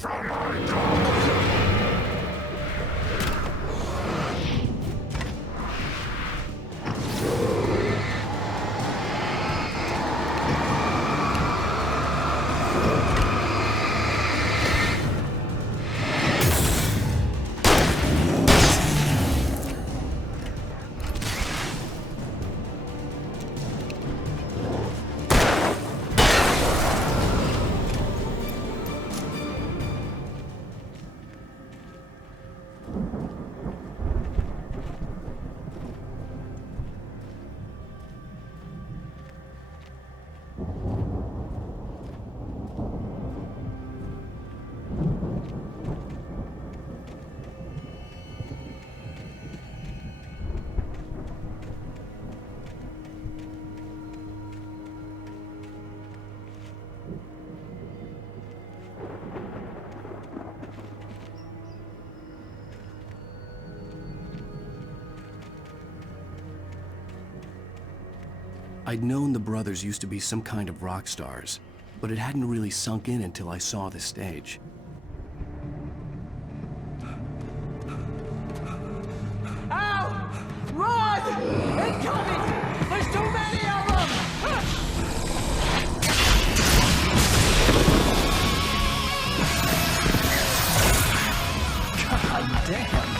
from my daughter! I'd known the brothers used to be some kind of rock stars, but it hadn't really sunk in until I saw the stage. Ow! Run! Incoming! There's too many of them! God damn.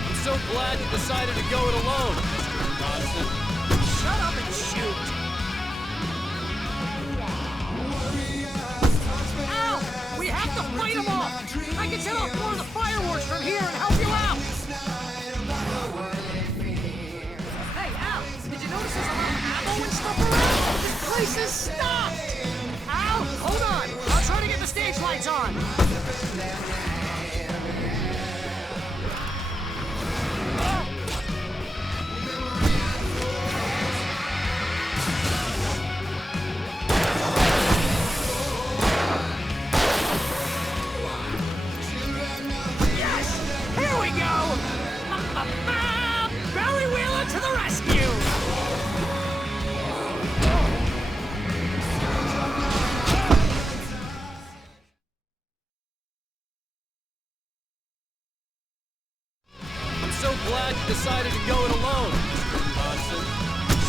I'm so glad you decided to go it alone, Mr. Bronson. Shut up and shoot! Ow! We have to fight them off! I can set off more of the fireworks from here and help you out! Hey, Al! Did you notice there's a lot of ammo and stuff around? This place is stopped! Al! Hold on! I'll try to get the stage lights on! So glad you decided to go it alone, Mr. Bronson.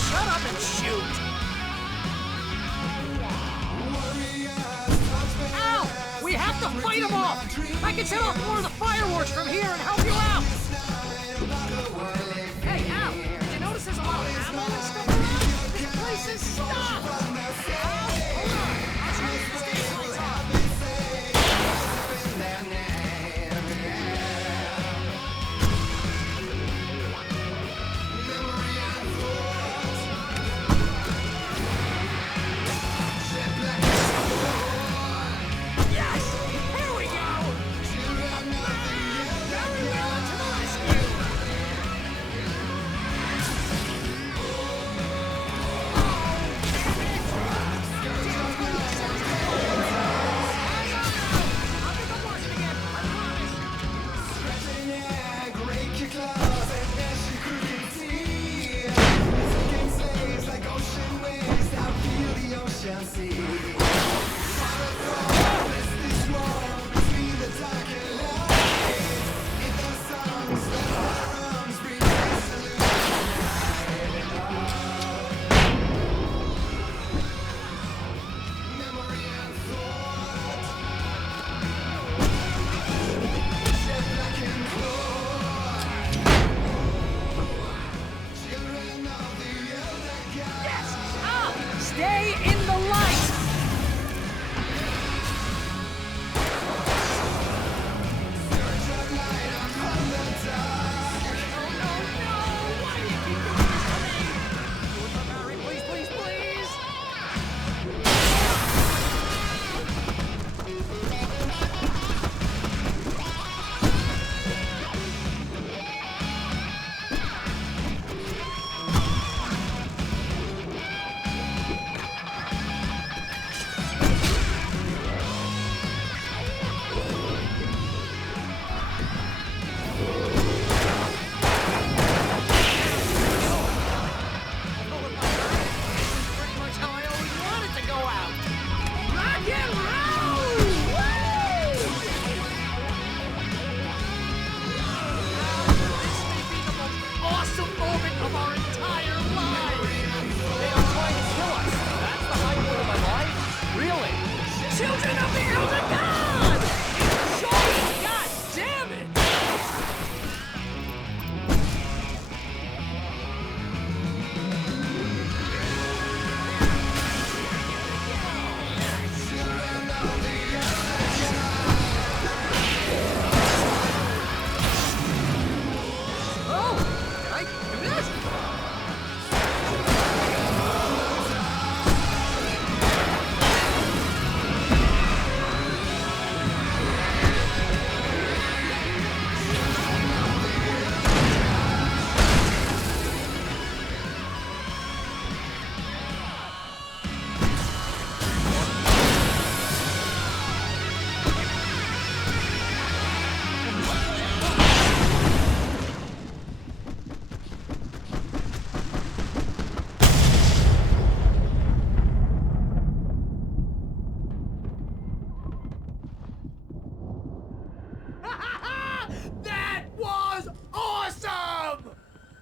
Shut up and shoot! Ow! We have to fight them off! I can set off more of the fireworks from here and help you out! Hey, Al! Did you notice there's a lot of ammo and stuff around? This place is stopped! Al, hold on! I'll try to get the stage lights on! Yes! Here we go! Very well, to the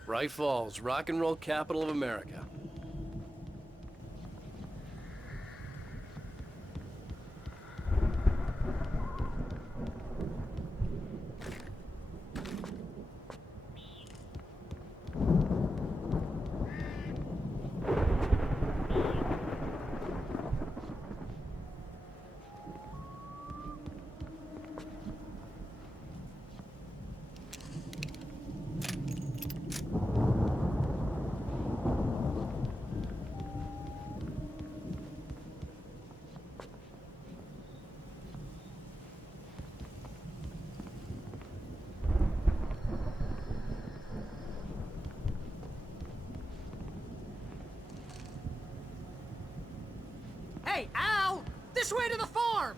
Bright Falls, rock and roll capital of America. Hey, Al! This way to the farm!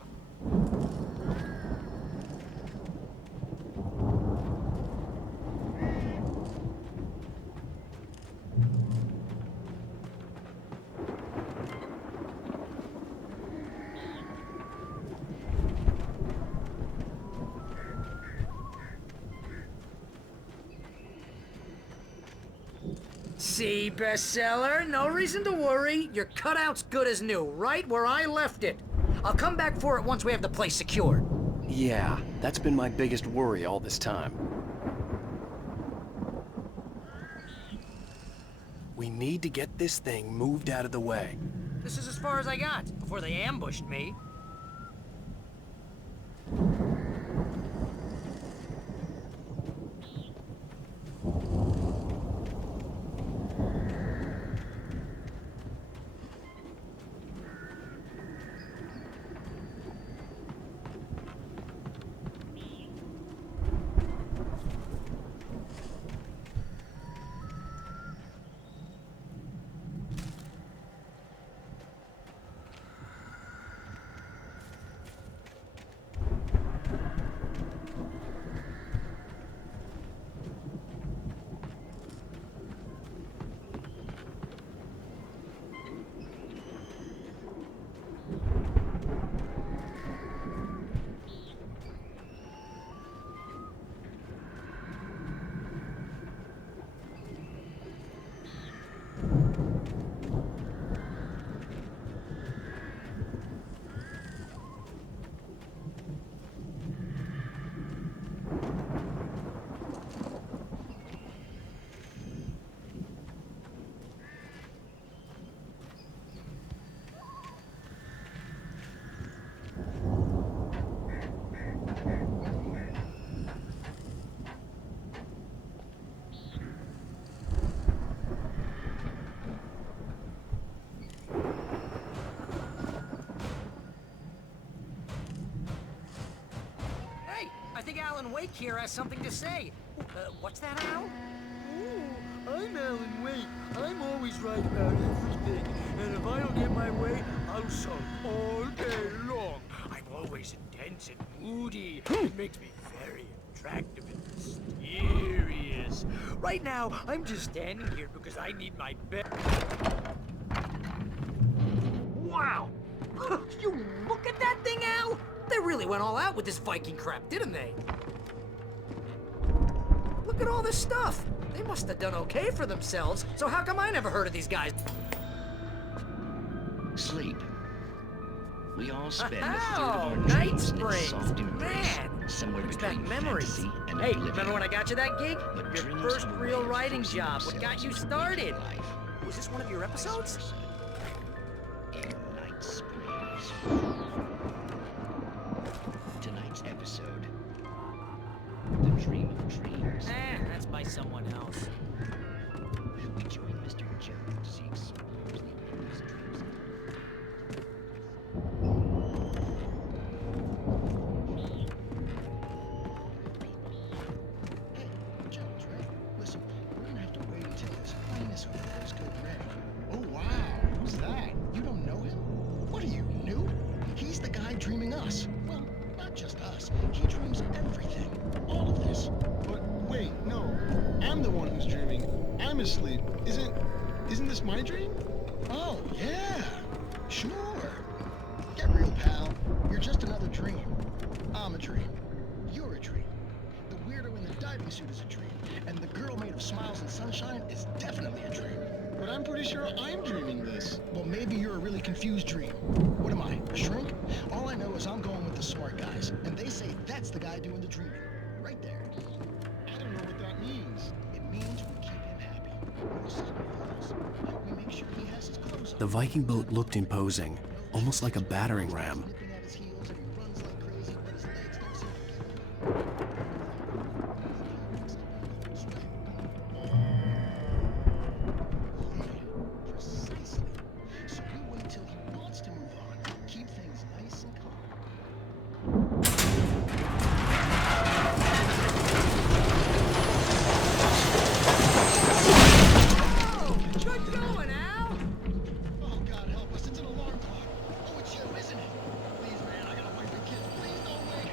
See, bestseller? No reason to worry. Your cutout's good as new, right where I left it. I'll come back for it once we have the place secured. Yeah, that's been my biggest worry all this time. We need to get this thing moved out of the way. This is as far as I got before they ambushed me. I think Alan Wake here has something to say. What's that, Al? Ooh, I'm Alan Wake. I'm always right about everything. And if I don't get my way, I'll sulk all day long. I'm always intense and moody. It makes me very attractive and mysterious. Right now, I'm just standing here because I need my bed. Wow! You look at that thing, Al! They really went all out with this Viking crap, didn't they? Look at all this stuff. They must have done okay for themselves. So how come I never heard of these guys? Sleep. We all spend a third of Oh, our Night dreams in Springs. soft embrace, Man, somewhere brings between back memories. fantasy and Hey, oblivion. remember when I got you that gig? But Your dreams first are real ways of writing forcing job. What got you ourselves started? into life. Was this one of your episodes? In Night Springs. Tonight's episode. The Dream of Dreams. That's by someone else. We join Mr. Jones as he explores the endless dreams. Jones, right? Listen, we're gonna have to wait until his highness over there is good ready. Oh, wow. Who's that? You don't know him? What are you, new? He's the guy dreaming us. Well, not just us. He dreams everything. All of this. But wait, no. I'm the one who's dreaming. I'm asleep. Isn't this my dream? Oh, yeah. Sure. Get real, pal. You're just another dream. I'm a dream. You're a dream. The weirdo in the diving suit is a dream, and the girl made of smiles and sunshine is definitely a dream. But I'm pretty sure I'm dreaming this. Well, maybe you're a really confused dream. What am I, a shrink? All I know is I'm going with the smart guys, and they say that's the guy doing the dreaming. Right there. I don't know what that means. It means we keep him happy. No sudden falls. We make sure he has his clothes on. The Viking boat looked imposing, almost like a battering ram. Nipping at his heels, and he runs like crazy, but his legs don't seem to give him. Precisely. So we wait till he wants to move on. Keep things nice and calm. Good going, Al! Oh, God help us. It's an alarm clock. Oh, it's you, isn't it? Please, man, I gotta wipe the kids. Please don't wait.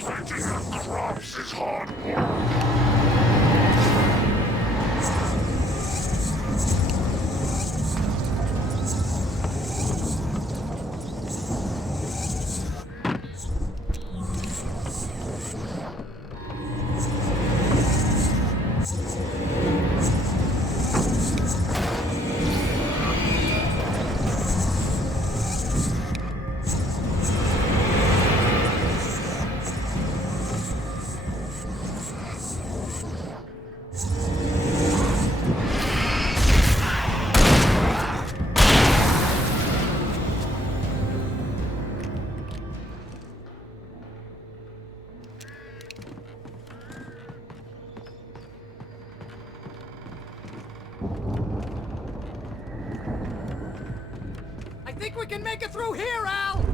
Fighting the crops is hard work. I think we can make it through here, Al!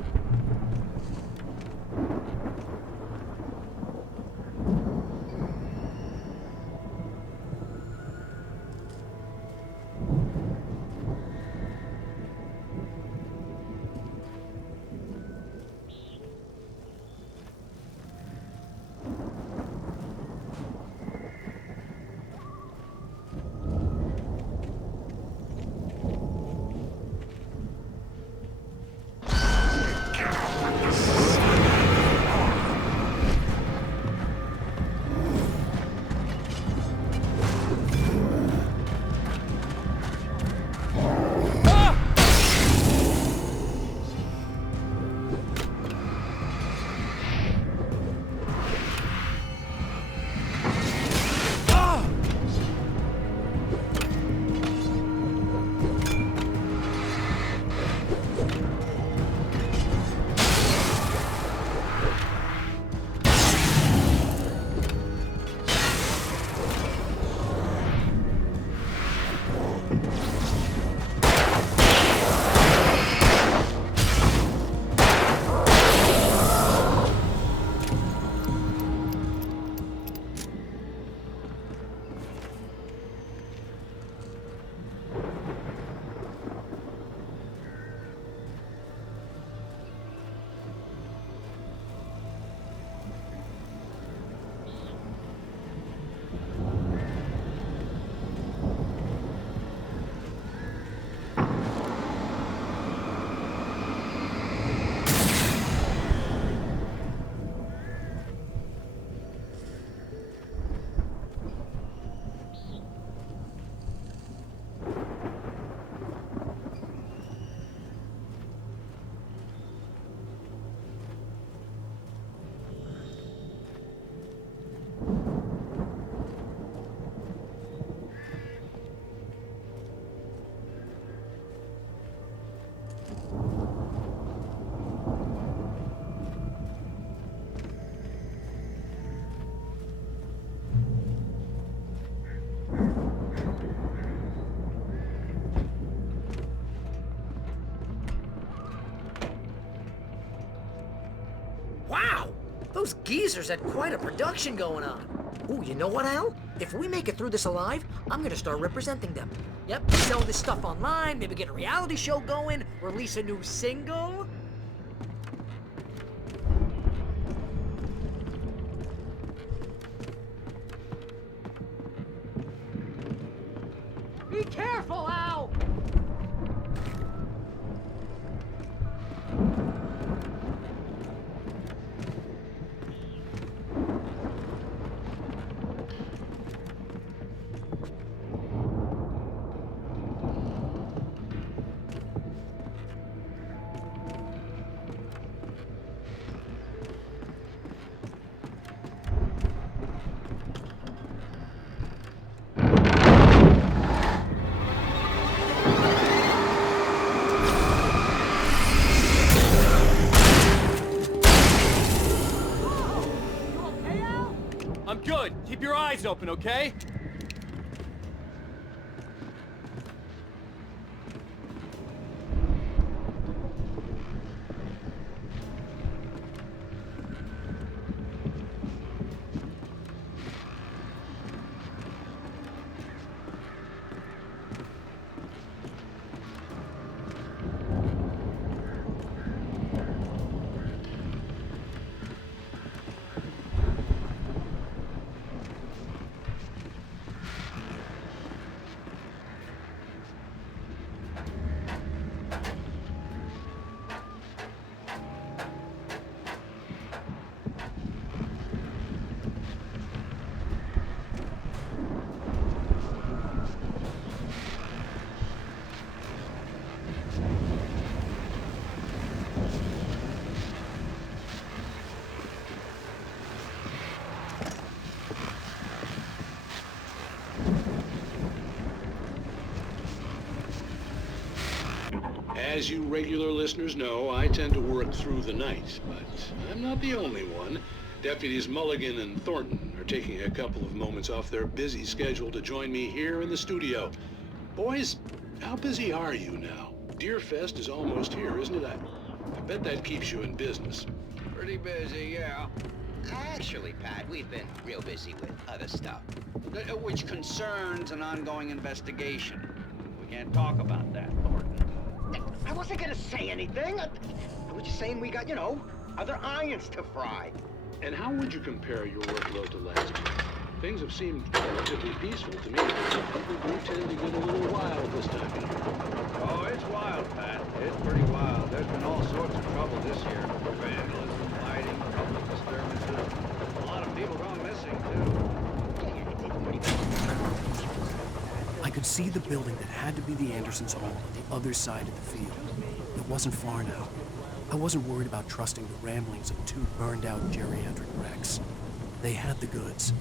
Wow! Those geezers had quite a production going on. Ooh, you know what, Al? If we make it through this alive, I'm gonna start representing them. Yep, sell this stuff online, maybe get a reality show going, release a new single. Be careful, Al! I'm good. Keep your eyes open, okay? As you regular listeners know, I tend to work through the night, but I'm not the only one. Deputies Mulligan and Thornton are taking a couple of moments off their busy schedule to join me here in the studio. Boys, how busy are you now? Deerfest is almost here, isn't it? I bet that keeps you in business. Pretty busy, yeah. Actually, Pat, we've been real busy with other stuff, which concerns an ongoing investigation. We can't talk about that, Thornton. I wasn't gonna say anything. I was just saying we got, other irons to fry. And how would you compare your workload to last year? Things have seemed relatively peaceful to me, but people do tend to get a little wild this time of year. Oh, it's wild, Pat. It's pretty wild. There's been all sorts of trouble this year. Vandalism, lighting, public disturbances. A lot of people gone missing, too. I could see the building that had to be the Andersons' home on the other side of the field. It wasn't far now. I wasn't worried about trusting the ramblings of two burned-out geriatric wrecks. They had the goods.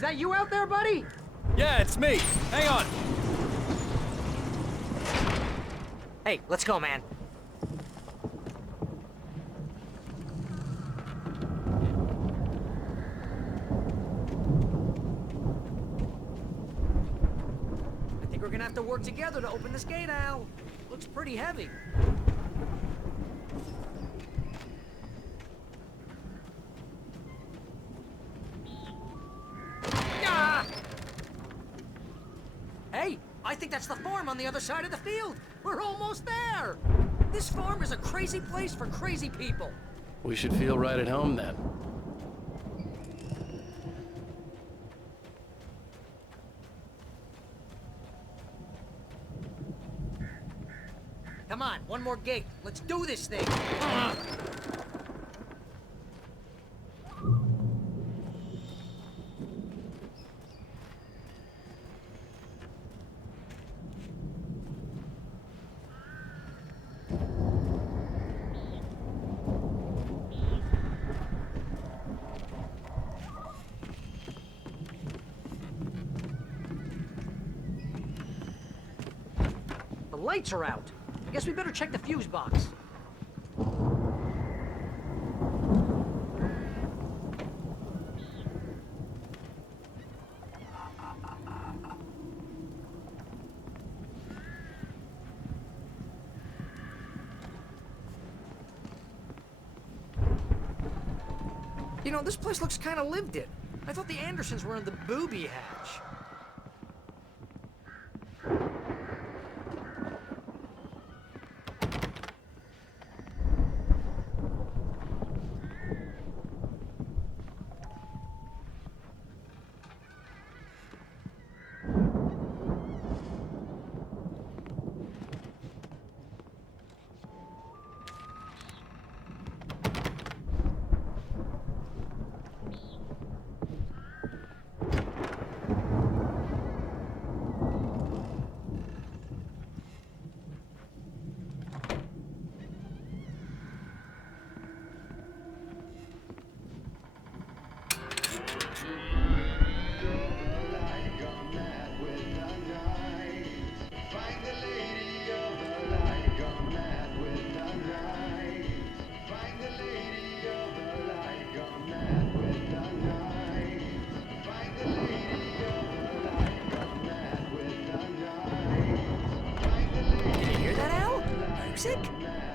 Is that you out there, buddy? Yeah, it's me. Hang on. Hey, let's go, man. I think we're gonna have to work together to open this gate, Al. Looks pretty heavy. Ah! Hey, I think that's the farm on the other side of the field. We're almost there. This farm is a crazy place for crazy people. We should feel right at home then. Come on, one more gate. Let's do this thing. The lights are out. I guess we better check the fuse box. You know, this place looks kind of lived in. I thought the Andersons were in the booby hatch.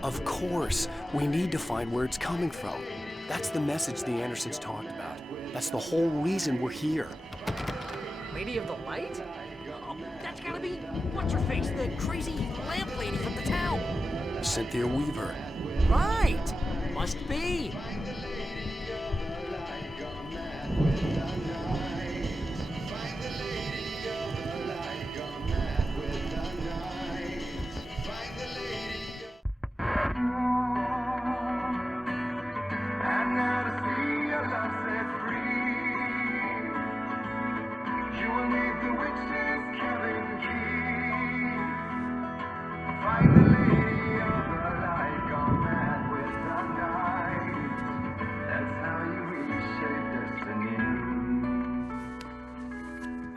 Of course. We need to find where it's coming from. That's the message the Andersons talked about. That's the whole reason we're here. Lady of the Light? Oh, that's gotta be what's-her-face, the crazy lamp lady from the town. Cynthia Weaver. Right! Must be.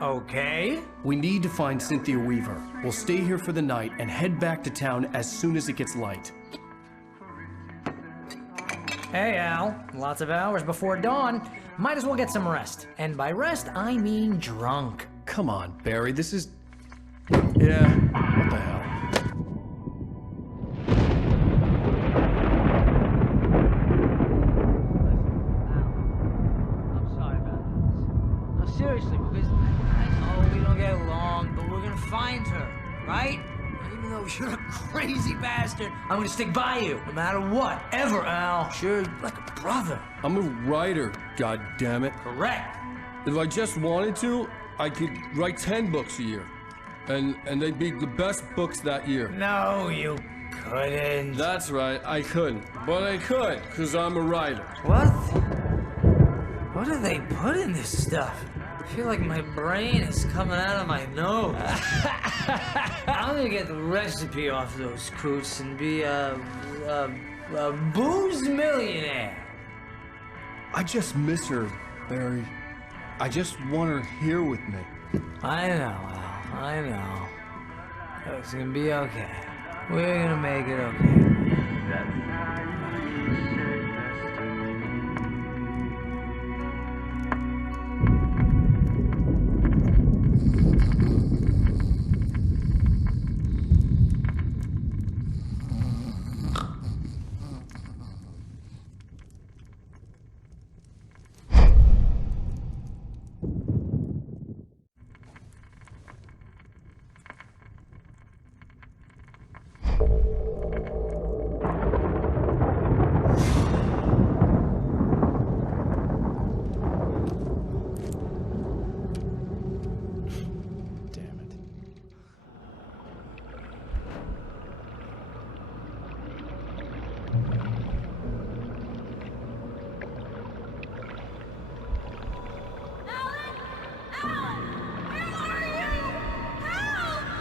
Okay. We need to find Cynthia Weaver. We'll stay here for the night and head back to town as soon as it gets light. Hey, Al. Lots of hours before dawn. Might as well get some rest. And by rest, I mean drunk. Come on, Barry, this is... Yeah, what the hell? I'm sorry about this. No, seriously, because I know we don't get along, but we're gonna find her, right? And even though you're a crazy bastard, I'm gonna stick by you, no matter what, ever, Al. Sure, like a brother. I'm a writer, goddammit. Correct. If I just wanted to, I could write 10 books a year. And they'd be the best books that year. No, you couldn't. That's right, I couldn't. But I could, because I'm a writer. What? What do they put in this stuff? I feel like my brain is coming out of my nose. I'm gonna get the recipe off those coots and be a booze millionaire. I just miss her, Barry. I just want her here with me. I know, Al. I know. It's gonna be okay. We're gonna make it okay.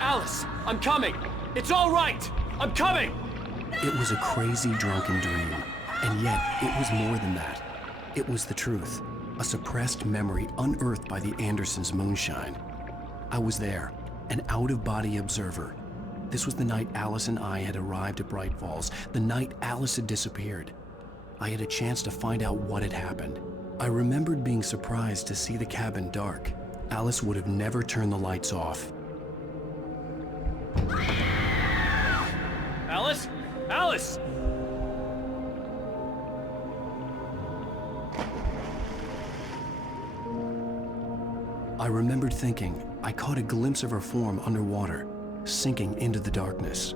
Alice, I'm coming! It's all right! I'm coming! It was a crazy, drunken dream, and yet it was more than that. It was the truth, a suppressed memory unearthed by the Andersons' moonshine. I was there, an out-of-body observer. This was the night Alice and I had arrived at Bright Falls, the night Alice had disappeared. I had a chance to find out what had happened. I remembered being surprised to see the cabin dark. Alice would have never turned the lights off. Alice? Alice! I remembered thinking I caught a glimpse of her form underwater, sinking into the darkness.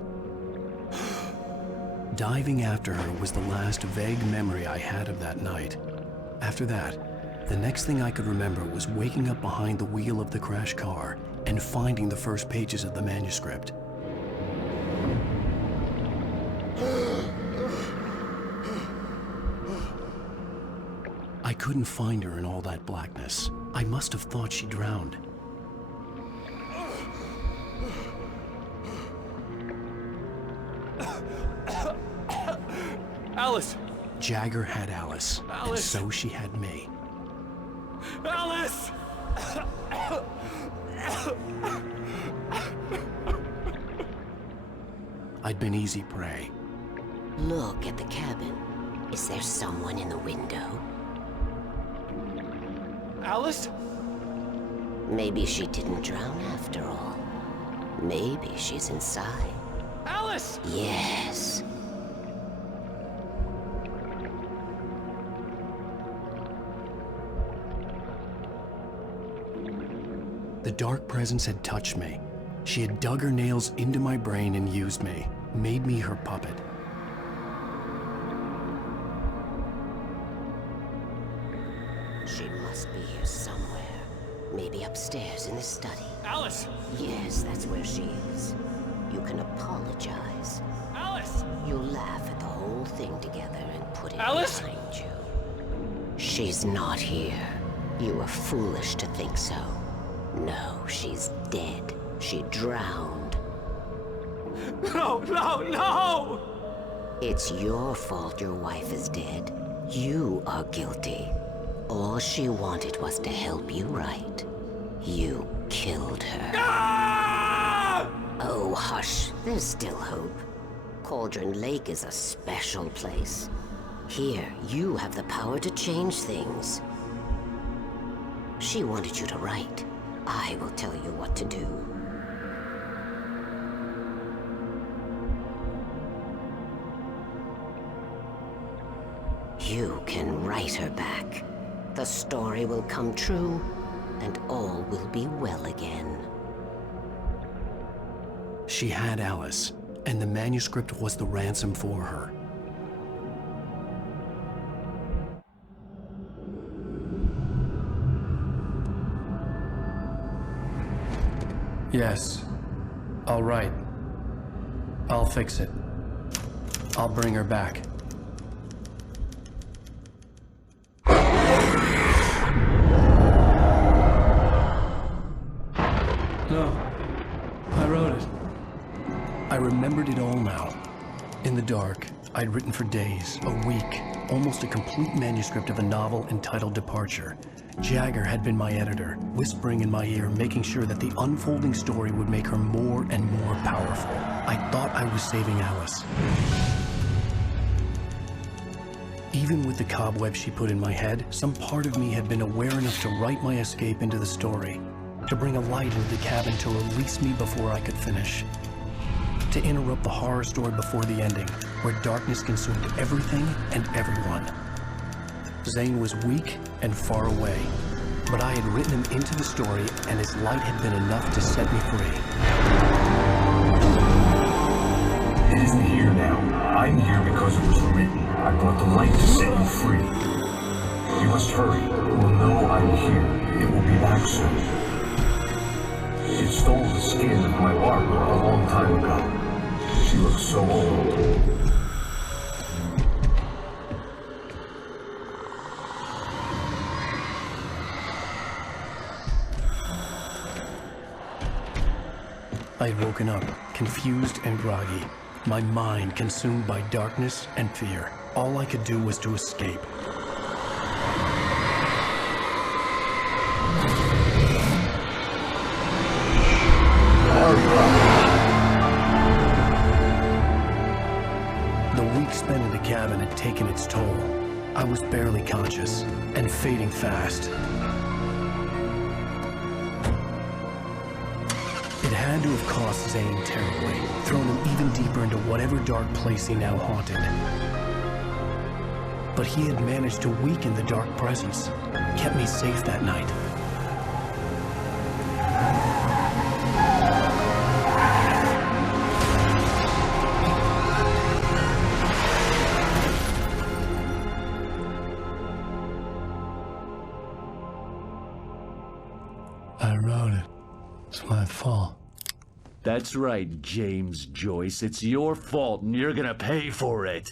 Diving after her was the last vague memory I had of that night. After that, the next thing I could remember was waking up behind the wheel of the crashed car and finding the first pages of the manuscript. I couldn't find her in all that blackness. I must have thought she drowned. Alice! Jagger had Alice, and so she had me. Alice! I'd been easy prey. Look at the cabin. Is there someone in the window? Alice? Maybe she didn't drown after all. Maybe she's inside. Alice! Yes. The dark presence had touched me. She had dug her nails into my brain and used me, made me her puppet. She must be here somewhere. Maybe upstairs in the study. Alice! Yes, that's where she is. You can apologize. Alice! You'll laugh at the whole thing together and put it Alice? behind you. She's not here. You were foolish to think so. No, she's dead. She drowned. No, no, no! It's your fault your wife is dead. You are guilty. All she wanted was to help you right. You killed her. Ah! Oh, hush. There's still hope. Cauldron Lake is a special place. Here, you have the power to change things. She wanted you to write. I will tell you what to do. You can write her back. The story will come true, and all will be well again. She had Alice, and the manuscript was the ransom for her. Yes. All right. I'll fix it. I'll bring her back. No. I wrote it. I remembered it all now. In the dark, I'd written for days, a week, almost a complete manuscript of a novel entitled Departure, Jagger had been my editor, whispering in my ear, making sure that the unfolding story would make her more and more powerful. I thought I was saving Alice. Even with the cobweb she put in my head, some part of me had been aware enough to write my escape into the story, to bring a light into the cabin to release me before I could finish, to interrupt the horror story before the ending, where darkness consumed everything and everyone. Zane was weak and far away, but I had written him into the story, and his light had been enough to set me free. It isn't here now. I'm here because it was written. I brought the light to set you free. You must hurry. It will know I'm here. It will be back soon. It stole the skin of my Barbara a long time ago. She looks so old. I had woken up, confused and groggy, my mind consumed by darkness and fear. All I could do was to escape. The week spent in the cabin had taken its toll. I was barely conscious and fading fast. It had to have cost Zane terribly, thrown him even deeper into whatever dark place he now haunted. But he had managed to weaken the dark presence, kept me safe that night. I wrote it. It's my fault. That's right, James Joyce. It's your fault, and you're gonna pay for it.